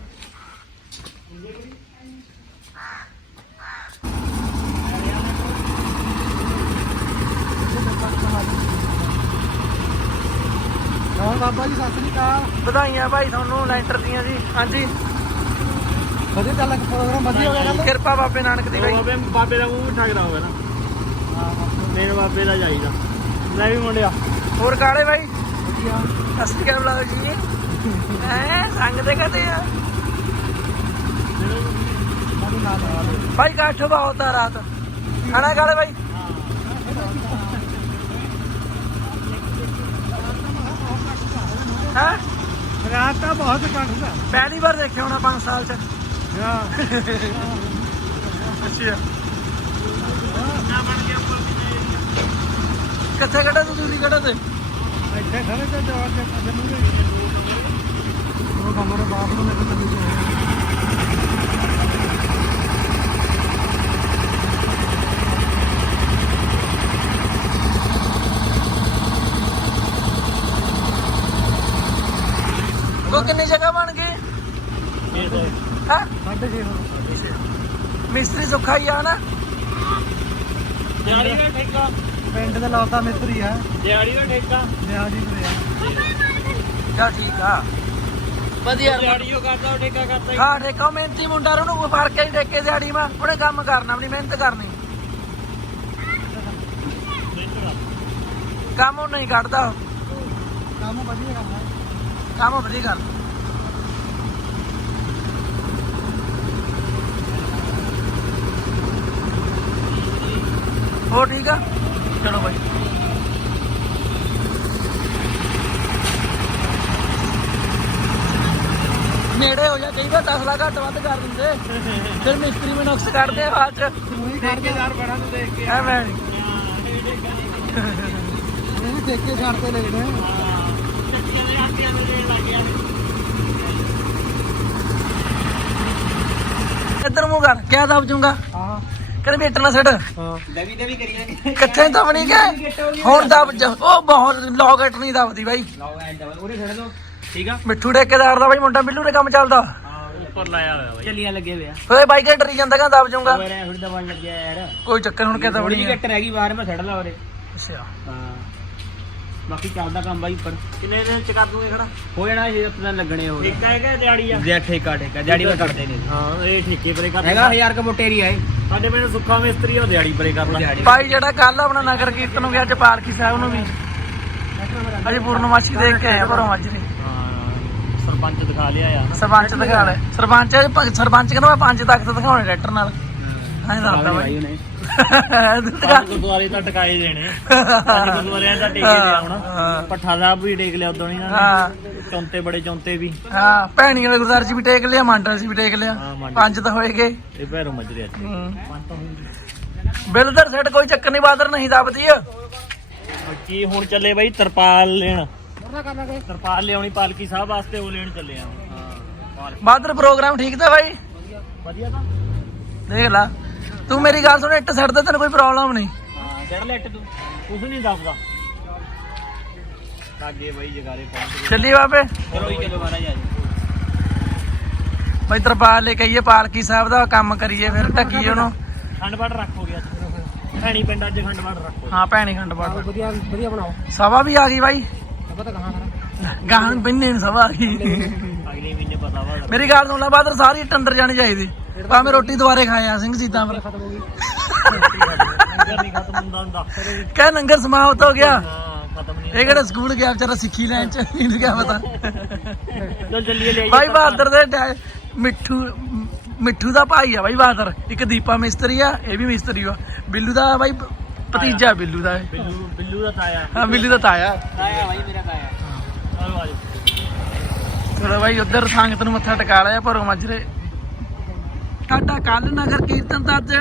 ਹਾਂ ਬਾਬਾ ਜੀ ਸਤਿ ਸ੍ਰੀ ਅਕਾਲ। ਵਧਾਈਆਂ ਭਾਈ ਤੁਹਾਨੂੰ ਲੈਂਟਰ ਦੀਆਂ ਜੀ। ਹਾਂਜੀ। ਵਧੀਆ ਚੱਲ ਪ੍ਰੋਗਰਾਮ ਵਧੀਆ ਹੋ ਗਿਆ ਨਾ ਕਿਰਪਾ ਬਾਬੇ ਨਾਨਕ ਦੀ ਬਾਈ। ਬਾਬੇ ਬਾਬੇ ਦਾ ਮੂੰਹ ਠਗਦਾ ਹੋਵੇ ਨਾ ਮੇਰੇ ਬਾਬੇ ਦਾ ਜਾਈਦਾ ਲੈ ਵੀ ਮੁੰਡਿਆ। ਹੋਰ ਕਾਲੇ ਬਾਈ? ਵਧੀਆ। ਅਸਲੀ ਕਿਆ ਬੁਲਾਓ ਜੀ। ਹੈ ਸੰਗ ਦੇ ਕਹਤੇ ਆ? ਭਾਈ ਕਾਠ ਬਹੁਤ ਆ ਰਾਤ। ਖਾਣਾ ਕਾਲੇ ਬਾਈ? ਹਾਂ। ਰਾਤ ਤਾਂ ਬਹੁਤ ਕੱਟਦਾ ਪਹਿਲੀ ਵਾਰ ਦੇਖਿਆ ਹੋਣਾ 5 ਸਾਲ ਚ। ਹਾਂ ਅੱਛਾ ਕਿੱਥੇ ਕੱਢਾ ਤੂੰ ਤੁਸੀਂ ਕੱਢਾ ਤੇ? ਇੱਥੇ ਖੜੇ ਤੇ ਜਵਾਬ ਦੇ ਜੰਮੂਗੇ ਉਹ ਕਮਰੇ ਬਾਪ ਨੂੰ ਤੋਂ ਉਹ ਕਿੰਨੀ ਜਗ੍ਹਾ ਗਈ ਹਾਂ? ਮਿਸਤਰੀ ਸੁੱਖਾ ਹੀ ਆ ਨਾ। ਦਿਹਾੜੀ ਦਾ ਠੇਕਾ। ਪਿੰਡ ਦੇ ਲਾਤਾ ਮਿਸਤਰੀ ਆ। ਦਿਹਾੜੀ ਦਾ ਠੇਕਾ। ਨਿਆ ਜੀ ਤੇ ਚਾ ਠੀਕ ਆ। ਵਧੀਆ। ਦਿਹਾੜੀ ਉਹ ਕਰਦਾ ਉਹ ਠੇਕਾ ਕਰਦਾ ਹੀ। ਹਾਂ ਠੇਕਾ ਮਿਹਨਤੀ ਮੁੰਡਾ ਉਹਨੂੰ ਕੋਈ ਫ਼ਰਕ ਹੀ ਠੇਕੇ ਦਿਹਾੜੀ ਮਾ। ਉਹਨੇ ਕੰਮ ਕਰਨਾ ਆਪਣੀ ਮਿਹਨਤ ਕਰਨੀ। ਕੰਮ ਉਹ ਨਹੀਂ ਕੱਢਦਾ। ਕੰਮ ਵਧੀਆ ਕਰਦਾ। ਕੰਮ ਵਧੀਆ ਕਰਦਾ। ਹੋ ਠੀਕ ਆ? ਚਲੋ ਭਾਈ ਨੇੜੇ ਹੋ ਜਾ ਕਈ ਵਾਰ ਤਸਲਾ ਘੱਟ ਵੱਧ ਕਰ ਦਿੰਦੇ। ਫਿਰ ਮਿਸਤਰੀ ਨੂੰ ਨੁਕਸ ਕੱਢਦੇ ਆ ਬਾਅਦ ਚ। ਠੇਕੇਦਾਰ ਬੜਾ ਨੂੰ ਦੇਖ ਕੇ ਐਵੇਂ। ਇਹ ਠੇਕੇ ਦਬ ਹਾਂ ਕਹਿੰਦੇ ਵੇਟਰ ਨਾ ਛੱਡ ਹਾਂ ਕਿੱਥੇ ਦਬਣੀ ਕਿ ਹੁਣ ਦਬ ਜਾ ਉਹ ਬਹੁਤ ਲੋਕਟ ਨਹੀਂ ਦਬਦੀ ਬਾਈ। ਠੀਕ ਆ। ਮਿੱਠੂ ਠੇਕੇਦਾਰ ਦਾ ਬਾਈ ਮੁੰਡਾ ਬਿੱਲੂ ਦੇ ਕੰਮ ਚੱਲਦਾ। ਫੁੱਲ ਆਇਆ ਹੋਇਆ ਬਾਈ। ਚੱਲੀਆਂ ਲੱਗੇ ਹੋਇਆ ਫੇ ਬਾਈਕ ਡਰੀ ਜਾਂਦਾ ਕਹਿੰਦਾ ਦਬ ਜਾਊਗਾ। ਮੇਰੇ ਥੋੜੀ ਦਵਾਈ ਲੱਗਿਆ ਯਾਰ। ਕੋਈ ਚੱਕਰ ਹੁਣ ਕਿਤੇ ਥੋੜੀ ਬਣੀ ਜਿਹੀ ਕੱਟ ਰਹਿ ਗਈ ਬਾਹਰ ਮੈਂ ਛੱਡ ਲਾ ਉਰੇ। ਅੱਛਾ। ਹਾਂ। ਬਾਕੀ ਚੱਲਦਾ ਕੰਮ ਬਾਈ ਉੱਪਰ। ਕਿੰਨੇ ਦਿਨ ਚ ਕਰ ਦੂੰਗੇ ਖੜਾ? ਹੋ ਜਾਣਾ ਜੇ ਆਪਣਾ ਲੱਗਣੇ ਹੋ ਠੇਕਾ ਹੈਗਾ ਦਿਹਾੜੀ ਆ? ਜੇ ਠੇਕਾ ਠੇਕਾ ਦਿਹਾੜੀ ਪਰ ਕਰਦੇ ਨੇ। ਹਾਂ ਇਹ ਠੇਕੇ ਪਰੇ ਕਰ ਹੈਗਾ 1000 ਕ ਮੋਟੇ ਏਰੀਆ ਹੈ ਸਾਡੇ ਪਿੰਡ ਸੁੱਖਾ ਮਿਸਤਰੀ ਆ ਉਹ ਦਿਹਾੜੀ ਪਰੇ ਕਰਦਾ ਭਾਈ ਜਿਹੜਾ ਕੱਲ ਆਪਣਾ ਨਗਰ ਕੀਰਤਨ ਨੂੰ ਗਿਆ ਅੱਜ ਪਾਲਕੀ ਸਾਹਿਬ ਨੂੰ ਵੀ। ਅਜੇ ਪੂਰਨਮਾਸ਼ੀ ਦੇਖ ਕੇ ਆਏ ਪਰੋਂ ਮਾਜਰੀ ਹਾਂ ਸਰਪੰਚ ਦਿਖਾ ਲਿਆ ਆ ਸਰਪੰਚ ਦਿਖਾ ਲੈ ਸਰਪੰਚ ਸਰਪੰਚ ਕਹਿੰਦਾ ਮੈਂ ਪੰਜ ਤੱਕ ਦਿਖਾਉਣੇ ਟਰੈਕਟਰ ਨਾਲ। ਹਾਂ। ਦੱਸਦਾ ਬਾਈ। ਪੰਜ ਗੁਰਦੁਆਰੇ ਤਾਂ ਟਿਕਾਏ ਦੇਣੇ ਪੰਜ ਗੁਰਦੁਆਰਿਆਂ ਦਾ ਟੇਕੇ ਹੁਣ। ਹਾਂ। ਪੱਠਾ ਸਾਹਿਬ ਵੀ ਟੇਕ ਲਿਆ ਉਦੋਂ ਹੀ ਨਾ। ਹਾਂ। ਚੌਂਤੇ ਬੜੇ ਚੌਂਤੇ ਵੀ। ਹਾਂ ਭੈਣੀ ਵਾਲੇ ਗੁਰਦਾਰ ਜੀ ਵੀ ਟੇਕ ਲਿਆ ਮੰਡਲ ਜੀ ਵੀ ਟੇਕ ਲਿਆ। ਪੰਜ ਤਾਂ ਹੋਏ ਗਏ। ਇਹ ਭੈਰੋ ਮਜਰੇ ਚ ਬਿਲਦਰ ਸੈਟ ਕੋਈ ਚੱਕਰ ਨਹੀਂ ਬਾਦਰ ਨਹੀਂ ਦੱਬਦੀ ਆ। ਕੀ ਹੁਣ ਚੱਲੇ ਬਾਈ ਤਰਪਾਲ ਲੈਣ। ਤਰਪਾਲ ਲਿਆਉਣੀ ਪਾਲਕੀ ਸਾਹਿਬ ਵਾਸਤੇ ਉਹ ਲੈਣ ਚੱਲੇ ਆ ਹਾਂ ਬਾਦਰ ਪ੍ਰੋਗਰਾਮ ਠੀਕ ਤਾਂ ਬਾਈ? ਵਧੀਆ ਤਾਂ। ਦੇਖ ਲਾ। ਤੂੰ ਮੇਰੀ ਗੱਲ ਸੁਣ ਇੱਟ ਸੈੱਟ ਤੈਨੂੰ ਕੋਈ ਪ੍ਰੋਬਲਮ ਨਹੀਂ। ਹਾਂ ਜੜ ਲੈਟ ਤੂੰ। ਕੁਝ ਨਹੀਂ ਦੱਸਦਾ। ਕਾਗੇ ਬਾਈ ਜਗਾਰੇ ਪਹੁੰਚ ਗਏ। ਚੱਲੀ ਬਾਬੇ। ਚਲੋ ਹੀ ਚਲੋ ਮਹਾਰਾਜ ਜੀ। ਬਈ ਤਰਪਾਲ ਲੈ ਕੇ ਆਈਏ ਪਾਲਕੀ ਸਾਹਿਬ ਦਾ ਕੰਮ ਕਰੀਏ ਫਿਰ ਢੱਕੀਏ ਉਹਨੂੰ। ਖੰਡ ਬਾੜ ਰੱਖੋ ਗਿਆ ਭੈਣੀ ਪਿੰਡ ਅੱਜ ਖੰਡ ਬਾੜ ਰੱਖੋ ਹਾਂ ਭੈਣੀ ਖੰਡ ਪਾੜ ਵਧੀਆ ਵਧੀਆ ਬਣਾਓ। ਸਭਾ ਵੀ ਆ ਗਈ ਬਾਈ। ਪਤਾ ਕਹਾਂ ਕਰਾਂ। ਗਾਹਾਂ ਬੰਨੇ ਨੂੰ ਸਭਾ ਆ ਗਈ। ਅਗਲੇ ਮਹੀਨੇ ਪਤਾ ਵਾ। ਮੇਰੀ ਗੱਲ ਸੁਣ ਲੈ ਬਾਦਰ ਸਾਰੀ ਟੰਡਰ ਜਾਣੀ ਚਾਹੀਦੀ। ਭਾਵੇਂ ਰੋਟੀ ਦੁਬਾਰੇ ਖਾਇਆ ਸਿੰਘ ਸੀਤਾਂ ਪਰ। ਲੰਗਰ ਨਹੀਂ ਖਤਮ ਹੁੰਦਾ ਹੁੰਦਾ ਕਹਿ ਲੰਗਰ ਸਮਾਪਤ ਹੋ ਗਿਆ। ਹਾਂ ਖਤਮ ਨਹੀਂ ਇਹ ਕਿਹੜਾ ਸਕੂਲ ਗਿਆ ਵਿਚਾਰਾ ਸਿੱਖੀ ਲੈਣ ਚ ਇਹਨੂੰ ਕਿਆ ਪਤਾ। ਚਲ ਚੱਲੀਏ ਲੈ ਬਾਈ ਬਹਾਦਰ ਦੇ ਮਿੱਠੂ ਮਿੱਠੂ ਦਾ ਭਾਈ ਆ ਬਾਈ ਬਹਾਦਰ। ਇੱਕ ਦੀਪਾ ਮਿਸਤਰੀ ਆ ਇਹ ਵੀ ਮਿਸਤਰੀ ਆ ਬਿੱਲੂ ਦਾ ਬਾਈ ਭਤੀਜਾ ਬਿੱਲੂ ਦਾ। ਬਿੱਲੂ ਬਿੱਲੂ ਦਾ ਤਾਇਆ। ਹਾਂ ਬਿੱਲੂ ਦਾ ਤਾਇਆ। ਆਇਆ ਭਾਈ ਮੇਰਾ ਆਜੋ ਚਲੋ ਬਾਈ ਉਧਰ ਸੰਗਤ ਨੂੰ ਮੱਥਾ ਟਿਕਾ ਲਿਆ ਭਰੋ ਮਾਜਰੇ। ਸਾਡਾ ਕੱਲ ਨਗਰ ਕੀਰਤਨ ਤਾਂ ਅੱਜ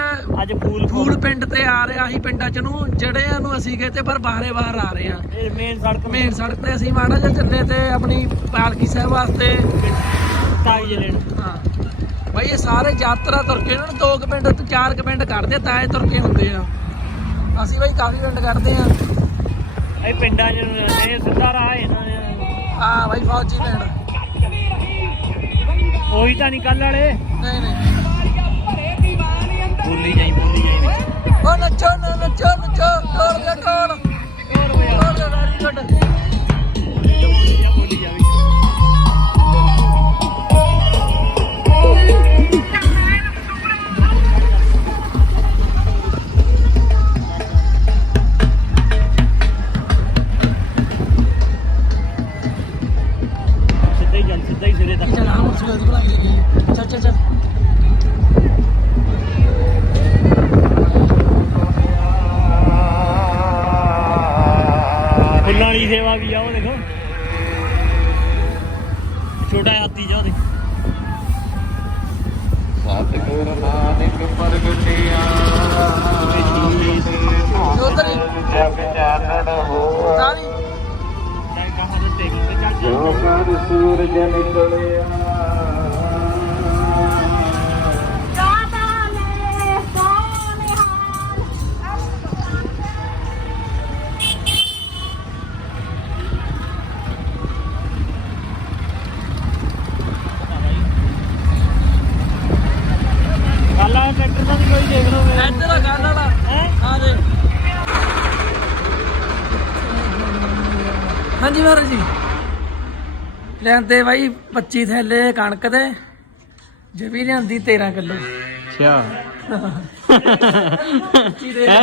ਅੱਜ ਫੂਲ ਫੂਲ ਪਿੰਡ ਤੇ ਆ ਰਿਹਾ ਸੀ ਪਿੰਡਾਂ ਚ ਨੂੰ ਜਿਹੜਿਆਂ ਨੂੰ ਅਸੀਂ ਗਏ ਤੇ ਪਰ ਬਾਹਰੇ ਬਾਹਰ ਆ ਰਹੇ ਆ। ਇਹ ਮੇਨ ਸੜਕ ਮੇਨ ਸੜਕ ਤੇ ਅਸੀਂ ਮਾੜਾ ਜਿਹਾ ਚੱਲੇ ਤੇ ਆਪਣੀ ਪਾਲਕੀ ਸਾਹਿਬ ਵਾਸਤੇ। ਕਾਗਜ਼ ਲੈਣ। ਹਾਂ। ਬਾਈ ਇਹ ਸਾਰੇ ਯਾਤਰਾ ਤੁਰ ਕੇ ਇਹਨਾਂ ਨੂੰ ਦੋ ਕੁ ਪਿੰਡ ਤੋਂ ਚਾਰ ਕੁ ਪਿੰਡ ਕੱਢਦੇ ਤਾਂ ਇਹ ਤੁਰ ਕੇ ਹੁੰਦੇ ਆ। ਅਸੀਂ ਬਾਈ ਕਾਫੀ ਪਿੰਡ ਕੱਢਦੇ ਆ। ਇਹ ਪਿੰਡਾਂ 'ਚ ਇਹ ਸਿੱਧਾ ਰਾਹ ਹੈ ਨਾ ਹਾਂ ਬਾਈ ਫੌਜੀ ਪਿੰਡ। ਉਹੀ ਤਾਂ ਨਹੀਂ ਕੱਲ ਵਾਲੇ। ਨਹੀਂ ਨਹੀਂ। ਬੋਲੀ ਜਾਈ ਬੋਲੀ ਜਾਈ। ਉਹ ਨੱਚੋ ਨਾ ਨੱਚੋ। ਲੈਂਦੇ ਬਾਈ 25 ਥੈਲੇ ਕਣਕ ਦੇ ਜੇ ਵੀ ਲਿਆਂਦੀ 13 ਕਿਲੋ। ਅੱਛਾ। 25 ਦੇ ਹੈਂ?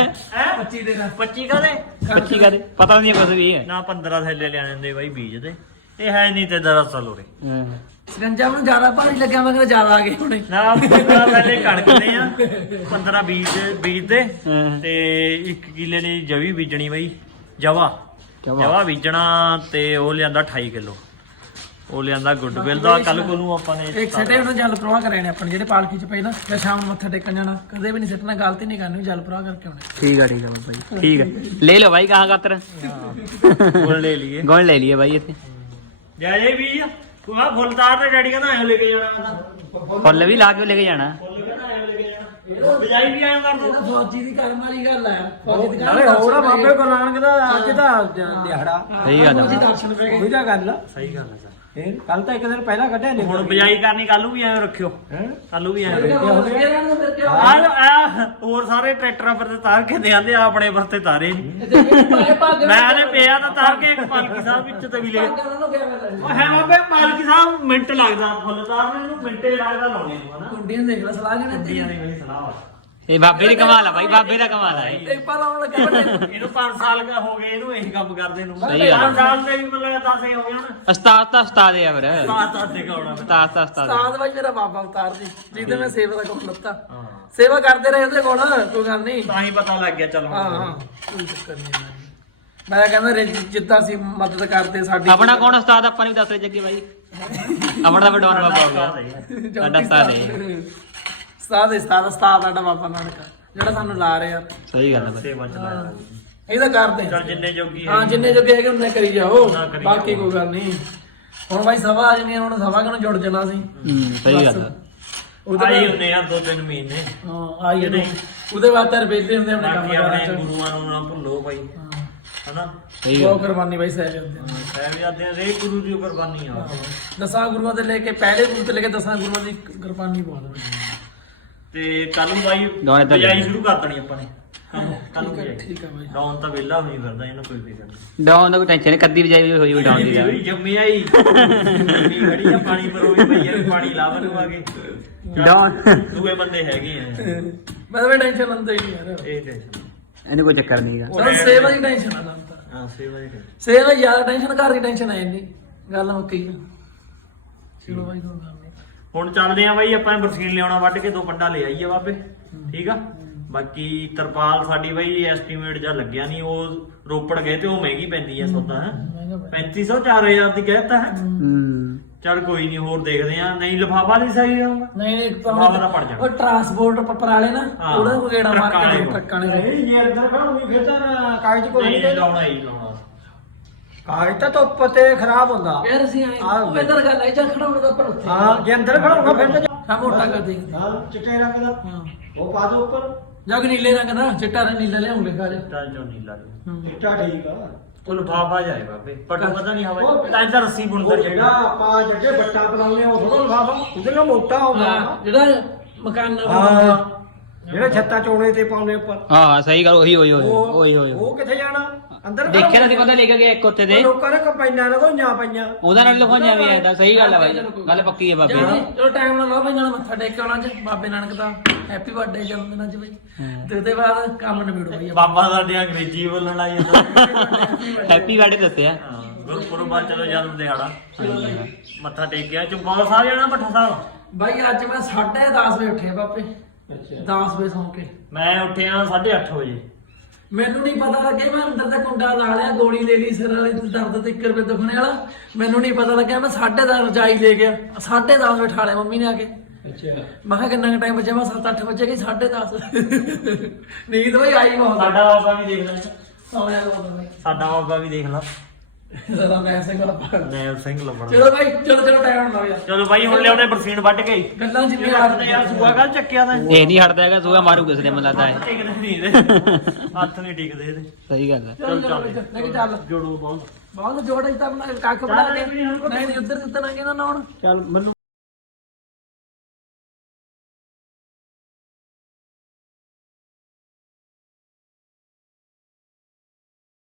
25 ਦੇ ਦਾ 25 ਕਾਦੇ 25 ਕਦੇ ਪਤਾ ਨਹੀਂ ਕੁਝ ਵੀ ਹੈ। ਨਾ 15 ਥੈਲੇ ਲਿਆ ਦਿੰਦੇ ਬਾਈ ਬੀਜ ਦੇ ਇਹ ਹੈ ਨਹੀਂ ਤੇ ਦਰਅਸਲ ਉਰੇ। ਸਕੰਜਾ ਨੂੰ ਜ਼ਿਆਦਾ ਭਾਰੀ ਲੱਗਿਆ ਮੈਂ ਕਿਹਾ ਜ਼ਿਆਦਾ ਆ ਗਏ ਹੁਣੇ। ਨਾ 15 ਥੈਲੇ ਕਣਕ ਦੇ ਆ। 15 ਬੀਜ ਦੇ ਬੀਜ ਦੇ ਤੇ 1 ਕਿੱਲੇ ਲਈ ਜਵੀ ਬੀਜਣੀ ਬਾਈ ਜਵਾ। ਜਵਾ। ਬੀਜਣਾ ਤੇ ਉਹ ਲਿਆਂਦਾ 28 ਕਿਲੋ। ਉਹ ਲਿਆਂਦਾ ਗੁੱਡਵਿਲ ਦਾ ਕੱਲ ਕੋ ਨੂੰ ਆਪਾਂ ਨੇ ਇੱਕ ਸਟੇ ਉਹਨਾਂ ਜਲ ਪ੍ਰਵਾਹ ਕਰੇ ਨੇ ਆਪਾਂ ਜਿਹੜੇ ਪਾਲਕੀ ਚ ਪਏ ਨਾ ਜਾਂ ਸ਼ਾਮ ਨੂੰ ਮੱਥਾ ਟੇਕਣ ਜਾਣਾ ਕਦੇ ਵੀ ਨਹੀਂ ਸਿੱਟਣਾ ਗਲਤੀ ਨਹੀਂ ਕਰਨੀ ਜਲ ਪ੍ਰਵਾਹ ਕਰਕੇ ਆਉਣਾ। ਠੀਕ ਆ ਠੀਕ ਆ ਬਾਈ ਠੀਕ ਆ। ਲੈ ਲਓ ਬਾਈ ਕਹਾਂ ਖਾਤਰ ਗੁਣ ਲੈ ਲਈਏ। ਗੁਣ ਲੈ ਲਈਏ ਬਾਈ ਇੱਥੇ। ਜੈ ਜੈ ਵੀ ਤੂੰ ਆ ਫੁੱਲਦਾਰ ਤੇ ਡੈਡੀ ਕਹਿੰਦਾ ਐਂ ਲੈ ਕੇ ਜਾਣਾ ਫੁੱਲ ਵੀ ਲਾ ਕੇ ਲੈ ਕੇ ਜਾਣਾ। ਫੁੱਲ ਵੀ ਆਇਆ ਕਰ ਦੋ। ਦੀ ਕਰਮ ਵਾਲੀ ਗੱਲ ਆ। ਫੌਜੀ ਦੀ ਗੱਲ ਹੋਰ ਆ ਬਾਬੇ ਗੁਲਾਨ ਕਹਿੰਦਾ ਅੱਜ ਦਾ ਦਿਹਾੜਾ। ਸਹੀ ਗੱਲ ਆ। ਉਹੀ ਤਾਂ ਗੱਲ ਸਹੀ ਗੱਲ ਆ। ਫੇਰ ਕੱਲ ਤਾਂ ਇੱਕ ਦਿਨ ਪਹਿਲਾਂ ਕੱਢਿਆ ਨਹੀਂ ਹੁਣ ਬਜਾਈ ਕਰਨੀ ਕੱਲ ਨੂੰ ਵੀ ਐਵੇਂ ਰੱਖਿਓ। ਹੈ? ਕੱਲ ਨੂੰ ਵੀ ਐਵੇਂ ਰੱਖਿਓ। ਆ ਆ ਹੋਰ ਸਾਰੇ ਟਰੈਕਟਰਾਂ ਪਰ ਤੇ ਤਾਰ ਕੇ ਦੇ ਆਂਦੇ ਆ ਆਪਣੇ ਵਰਤੇ ਤਾਰੇ ਨਹੀਂ। ਮੈਂ ਨੇ ਪਿਆ ਤਾਂ ਤਾਰ ਕੇ ਇੱਕ ਪਾਲਕੀ ਸਾਹਿਬ ਵਿੱਚ ਤੇ ਵੀ ਲੈ। ਉਹ ਹੈ ਬਾਬੇ ਪਾਲਕੀ ਸਾਹਿਬ ਮਿੰਟ ਲੱਗਦਾ ਫੁੱਲ ਤਾਰਨ ਨੂੰ ਮਿੰਟੇ ਲੱਗਦਾ ਲਾਉਣੇ ਨੂੰ ਹਨਾ? ਕੁੰਡੀਆਂ ਦੇਖ ਲੈ ਸਲਾਹ ਕਿਨੇ ਕੁੰਡੀਆਂ ਦੀ ਮੇਰੀ ਸਲਾਹ। ਵਾ ਇਹ ਬਾਬੇ ਦੀ ਕਮਾਲ ਆ ਬਾਈ ਬਾਬੇ ਦਾ ਕਮਾਲ ਆ ਇਹ। ਤੇ ਪਾ ਲਾਉਣ ਲੱਗਾ ਇਹਨੂੰ 5 ਸਾਲ ਕਾ ਹੋ ਗਏ ਇਹਨੂੰ ਇਹੀ ਕੰਮ ਕਰਦੇ ਨੂੰ। ਸਹੀ ਗੱਲ ਆ। 5 ਸਾਲ ਤੇ ਵੀ ਮਤਲਬ 10 ਹੋ ਗਏ ਹੁਣ। ਉਸਤਾਦ ਤਾਂ ਉਸਤਾਦ ਆ ਫਿਰ। ਤਾਂ ਤਾਂ ਕੌਣਾ ਉਸਤਾਦ ਤਾਂ ਉਸਤਾਦ। ਸਾਧ ਬਾਈ ਮੇਰਾ ਬਾਬਾ ਅਵਤਾਰ ਜੀ ਜਿਹਦੇ ਮੈਂ ਸੇਵਾ ਦਾ ਕੰਮ ਲੱਤਾ ਸੇਵਾ ਕਰਦੇ ਰਹੇ ਉਹਦੇ ਕੋਲ ਕੋਈ ਗੱਲ ਨਹੀਂ। ਤਾਂ ਹੀ ਪਤਾ ਲੱਗ ਗਿਆ ਚਲੋ ਹਾਂ ਹਾਂ ਕੋਈ ਚੱਕਰ ਨਹੀਂ ਇਹਨਾਂ ਨੂੰ। ਮੈਂ ਕਹਿੰਦਾ ਰੇ- ਜਿੱਦਾਂ ਅਸੀਂ ਮਦਦ ਕਰਦੇ ਸਾਡੀ ਆਪਣਾ ਕੌਣ ਉਸਤਾਦ ਆਪਾਂ ਨੂੰ ਵੀ ਦੱਸ ਰਹੇ ਜੱਗੇ ਬਾਈ। ਆਪਣਾ ਤਾਂ ਵਡਵਾਨ ਬਾਬਾ ਹੋ ਗਿਆ। ਸਾਡਾ ਉਸਤਾਦ ਹੈ। ਸਾਧ ਹੈ ਸਾਧ ਉਸਤਾਦ ਸਾਡਾ ਬਾਬਾ ਨਾਨਕ ਜਿਹੜਾ ਸਾਨੂੰ ਲਾ ਰਿਹਾ। ਸਹੀ ਗੱਲ ਬਾਈ। ਸੇਵਾ ਚਲਾ ਇਹ ਤਾਂ ਕਰਦੇ ਚਲ ਜਿੰਨੇ ਜੋਗੀ ਹਾਂ ਜਿੰਨੇ ਜੋਗੇ ਹੈਗੇ ਉਹਨੇ ਕਰੀ ਜਾਓ। ਕਰੀ ਬਾਕੀ ਕੋਈ ਗੱਲ ਨਹੀਂ। ਹੁਣ ਬਾਈ ਸਭਾ ਆ ਜਣੀ ਹੁਣ ਸਭਾ ਕਿਨੂੰ ਜੁੜ ਜਾਣਾ ਸੀ? ਹੂੰ ਸਹੀ ਗੱਲ ਆ ਉਹਦੇ ਆਈ ਬਾਅਦ ਹੁੰਦੇ ਆ ਦੋ ਤਿੰਨ ਮਹੀਨੇ। ਹਾਂ ਆਈ ਨਹੀਂ ਉਹਦੇ ਬਾਅਦ ਤਾਂ ਰਬੇਲੇ ਹੁੰਦੇ ਆਪਣੇ ਕੰਮ ਬਾਕੀ ਆਪਣੇ ਚ। ਗੁਰੂਆਂ ਨੂੰ ਨਾ ਭੁੱਲੋ ਭਾਈ ਹਨਾ? ਸਹੀ ਗੱਲ ਬਹੁਤ ਕੁਰਬਾਨੀ ਬਾਈ ਸਹਿਜ ਹੁੰਦੇ ਆ ਸਾਹਿਬਜ਼ਾਦਿਆਂ ਦੇ ਗੁਰੂ ਦੀ ਕੁਰਬਾਨੀ ਆ। ਦਸਾਂ ਗੁਰੂਆਂ ਤੋਂ ਲੈ ਕੇ ਪਹਿਲੇ ਗੁਰੂ ਤੋਂ ਲੈ ਕੇ ਦਸਾਂ ਗੁਰੂਆਂ ਦੀ ਕੁਰਬਾਨੀ ਬਹੁਤ ਹੈ। ਤੇ ਕੱਲ ਨੂੰ ਬਾਈ ਬਜਾਈ ਸ਼ੁਰੂ ਕਰ ਦੇਣੀ ਆਪਾਂ ਨੇ। ਕੱਲ ਨੂੰ ਠੀਕ ਹੈ ਠੀਕ ਹੈ ਬਾਈ। ਡਾਉਨ ਤਾਂ ਵਿਹਲਾ ਹੋਈ ਫਿਰਦਾ ਇਹਨੂੰ ਕੋਈ ਫਿਕਰ ਨਹੀਂ। ਡਾਊਨ ਦਾ ਕੋਈ ਟੈਨਸ਼ਨ ਨਹੀਂ ਕੱਦੀ ਵਜਾਈ ਹੋਈ ਹੋਈ ਡਾਊਨ ਦੀ ਹੋਈ ਜੰਮੀ ਆਈ। ਜੰਮੀ ਖੜੀ ਆ ਪਾਣੀ ਪਰੋਈ ਪਈ ਆ ਪਾਣੀ ਲਾਵਣ ਨੂੰ ਆ ਕੇ। ਡਾਊਨ। ਦੂਏ ਬੰਦੇ ਹੈਗੇ ਆ। ਮੈਂ ਤਾਂ ਟੈਨਸ਼ਨ ਲੈਂਦਾ ਹੀ ਨਹੀਂ ਯਾਰ। ਇਹ ਟੈਨਸ਼ਨ ਇਹਨੂੰ ਕੋਈ ਚੱਕਰ ਨਹੀਂਗਾ ਸੇਵਾ ਦੀ ਟੈਨਸ਼ਨ ਆ ਲੈਂਦਾ ਹਾਂ ਸੇਵਾ ਦੀ tension। ਸੇਵਾ ਜ਼ਿਆਦਾ ਟੈਨਸ਼ਨ ਘਰ ਦੀ ਟੈਨਸ਼ਨ ਆ ਜਾਂਦੀ ਗੱਲ ਮੁੱਕੀ ਆ। ਚਲੋ ਬਾਈ ਨਹੀਂ ਹੁਣ ਚੱਲਦੇ ਆ ਬਾਈ ਆਪਾਂ ਬਰਸੀਨ ਲਿਆਉਣਾ ਵੱਢ ਕੇ ਦੋ ਪੰਡਾ ਲੈ ਆਈਏ ਬਾਬੇ ਠੀਕ ਆ? ਬਾਕੀ ਤਰਪਾਲ ਸਾਡੀ ਬਾਈ ਐਸਟੀਮੇਟ ਜਾਂ ਲੱਗਿਆ ਨਹੀਂ ਉਹ ਰੋਪੜ ਗਏ ਤੇ ਉਹ ਮਹਿੰਗੀ ਪੈਂਦੀ ਆ ਸੌਦਾ ਹੈ? ਮਹਿੰਗਾ ਬਾਈ 3500 4000 ਦੀ ਕਹਿਤਾ ਹੈ? ਚੱਲ ਕੋਈ ਨਹੀਂ ਹੋਰ ਦੇਖਦੇ ਆ। ਨਹੀਂ ਲਫਾਫਾ ਨਹੀਂ ਸਹੀ ਰਹੂਗਾ ਨਹੀਂ ਨਹੀਂ ਇੱਕ ਤਾਂ ਲਫਾਫਾ ਪੜ ਜਾਣਾ। ਉਹ ਟਰਾਂਸਪੋਰਟ ਪੱਪਰ ਵਾਲੇ ਨਾ। ਉਹਦਾ ਕੋਈ ਗੇੜਾ ਮਾਰ ਕੇ ਟਰੱਕਾਂ ਵਾਲੇ ਨਹੀਂ ਜੇ ਅੰਦਰ ਖੜਾਉਣੀ ਫਿਰ ਤਾਂ ਨਾ ਕਾਗਜ਼ ਕੋਈ ਨਹੀਂ ਨਹੀਂ ਲਾਉਣਾ ਹੀ ਲਾਉਣਾ। ਕਾਗਜ਼ ਤਾਂ ਧੁੱਪ ਤੇ ਖਰਾਬ ਹੁੰਦਾ। ਯਾਰ ਅਸੀਂ ਆਏ। ਆਹ ਉਹ ਇਧਰ ਗੱਲ ਹੈ ਜਾਂ ਖੜਾਉਣ ਦਾ ਪਰ ਉੱਥੇ। ਹਾਂ ਜੇ ਅੰਦਰ ਖੜਾਉਣਾ ਫਿਰ ਤਾਂ ਹਾਂ ਮੋਟਾ ਕਰ ਦੇ ਹਾਂ ਚਿੱਟੇ ਰੰਗ ਦਾ। ਹਾਂ। ਉਹ ਪਾ ਦੋ ਉੱਪਰ। ਜਾਂ ਨੀਲੇ ਰੰਗ ਦਾ ਚਿੱਟਾ ਰੰਗ ਨੀਲਾ ਲਿਆਉਂਗੇ ਕਾਲੇ ਚੱਲ ਜੋ ਨਹੀਂ ਲਾ ਹੂੰ। ਚਿੱਟਾ ਠੀਕ ਆ। ਉਹ ਲਫਾਫਾ ਜਾਏ ਬਾਬੇ। ਪਟੂ ਪਤਾ ਨਹੀਂ ਹਵਾ ਤਾਂ ਤਾਂ ਰੱਸੀ ਬੁਣਦਾ ਉਹ ਜਿਹੜਾ। ਆਪਾਂ ਜੱਗੇ ਬੱਟਾ ਬਣਾਉਂਦੇ ਆ ਉਹ ਥੋੜਾ ਲਫਾਫਾ। ਉਹਦੇ ਨਾਲ ਮੋਟਾ ਹੁੰਦਾ। ਹਾਂ ਜਿਹੜਾ ਮਕਾਨ ਹਾਂ ਜਿਹੜਾ ਛੱਤਾ ਚੋਣੇ ਤੇ ਪਾਉਂਦੇ ਉੱਪਰ ਹਾਂ ਹਾਂ ਸਹੀ ਗੱਲ ਉਹੀ ਉਹ ਹੋਈ ਹੋਈ ਉਹ ਕਿੱਥੇ ਜਾਣਾ? ਅੰਦਰ ਦੇਖਿਆ ਤਾਂ ਸੀ ਲੈ ਕੇ ਗਿਆ ਇੱਕ ਉੱਥੇ ਉਹ ਦੇ ਲੋਕਾਂ ਨੇ ਕਪੈਨਾਂ ਲਗੋਈਆਂ ਪਈਆਂ। ਉਹਦਾ ਨਾਲ ਲਿਖਵਾਈਆਂ ਵੀ ਐਦਾ ਸਹੀ ਗੱਲ ਆ ਬਾਈ ਗੱਲ ਪੱਕੀ ਹੈ ਬਾਬੇ ਦੀ। ਚਲੋ ਟਾਈਮ ਨਾਲ ਲਾਓ ਬਈ ਨਾਲ ਮੱਥਾ ਟੇਕ ਕੇ ਆਉਣਾ ਚ ਬਾਬੇ ਨਾਨਕ ਦਾ ਹੈਪੀ ਬਰਥਡੇ ਜਨਮ ਦਿਨਾਂ ਚ ਬਈ। ਤੇ ਉਹਦੇ ਬਾਅਦ ਕੰਮ ਨਿਬੜੋ ਬਈ ਬਾਬਾ ਸਾਡੇ ਅੰਗਰੇਜ਼ੀ ਬੋਲਣ ਜਾਂਦਾ। ਹੈਪੀ ਬਰਥਡੇ ਦੱਸਿਆ। ਗੁਰਪੁਰਬ ਆ ਚਲੋ ਜਨਮ ਦਿਹਾੜਾ। ਮੱਥਾ ਟੇਕਿਆ ਚੁੰਬਾ ਸਾਹਿਬ ਜਾਣਾ ਭੱਠਾ ਸਾਹਿਬ? ਬਾਈ ਅੱਜ ਮੈਂ 10:30 ਵਜੇ ਉੱਠਿਆ ਬਾਪੇ। 10 ਵਜੇ ਸੌਂ ਕੇ। ਮੈਂ ਉੱਠਿਆ 8:30 ਵਜੇ। ਮੈਨੂੰ ਨਹੀਂ ਪਤਾ ਲੱਗਿਆ ਮੈਂ ਅੰਦਰ ਤੇ ਕੁੰਡਾ ਲਾ ਲਿਆ ਗੋਲੀ ਲੈ ਲਈ ਸਿਰ ਵਾਲੀ ਤੇ ਦਰਦ ਤੇ 1 ਰੁਪਏ ਦੁਖਣੇ ਵਾਲਾ। ਮੈਨੂੰ ਨਹੀਂ ਪਤਾ ਲੱਗਿਆ ਮੈਂ 10:30 ਰਜਾਈ ਲੈ ਗਿਆ। 10:30 ਵਜੇ ਉਠਾ ਲਿਆ ਮੰਮੀ ਨੇ ਆ ਕੇ। ਅੱਛਾ। ਮੈਂ ਕਿਹਾ ਕਿੰਨਾ ਟਾਈਮ ਬਚਿਆ? ਮੈਂ 7-8 ਵਜੇ ਗਈ 10:30 ਨੀਂਦ ਬਈ ਆਈ ਬਹੁਤ। ਸਾਡਾ ਬਾਬਾ ਵੀ ਦੇਖ ਲੈ। ਸਾਡਾ ਬਾਬਾ ਵੀ ਦੇਖ ਲਾ। ਜ਼ਰਾ ਮੈਂ ਐਸੇ ਕਰ ਨੈਲ ਸਿੰਘ ਲੱਭਣਾ ਚਲੋ ਬਾਈ ਚਲੋ ਚਲੋ ਟਾਈਮ ਨਾਲ ਯਾਰ ਚਲੋ ਬਾਈ ਹੁਣ ਲਿਆਉਣੇ ਬਰਸੀਨ ਵੱਢ ਕੇ। ਗੱਲਾਂ ਜਿੰਨੀਆਂ ਯਾਰ ਯਾਰ ਸੂਆ ਕੱਲ ਚੱਕਿਆ ਤਾਂ? ਇਹ ਨਹੀਂ ਹਟਦਾ ਹੈਗਾ ਸੂਆ ਮਾਰੂ ਕਿਸ ਨੇ ਮੈਨੂੰ ਲੱਗਦਾ ਹੈ ਟਿਕਦੇ ਨਹੀਂ ਇਹਦੇ। ਹੱਥ ਨਹੀਂ ਟਿਕਦੇ ਇਹਦੇ। ਸਹੀ ਗੱਲ ਹੈ। ਚਲੋ ਚਲੋ ਲੈ ਕੇ ਚੱਲ ਜੋੜੋ ਬਹੁਤ ਬਹੁਤ ਜੋੜ ਅਜ ਤਾਂ ਆਪਣਾ ਕੱਖ ਬਣਾ ਕੇ ਨਹੀਂ ਨਹੀਂ ਉੱਧਰ ਜਿੱਤਣਾ ਕਿ ਨਾ ਹੁਣ। ਚੱਲ ਮੈਨੂੰ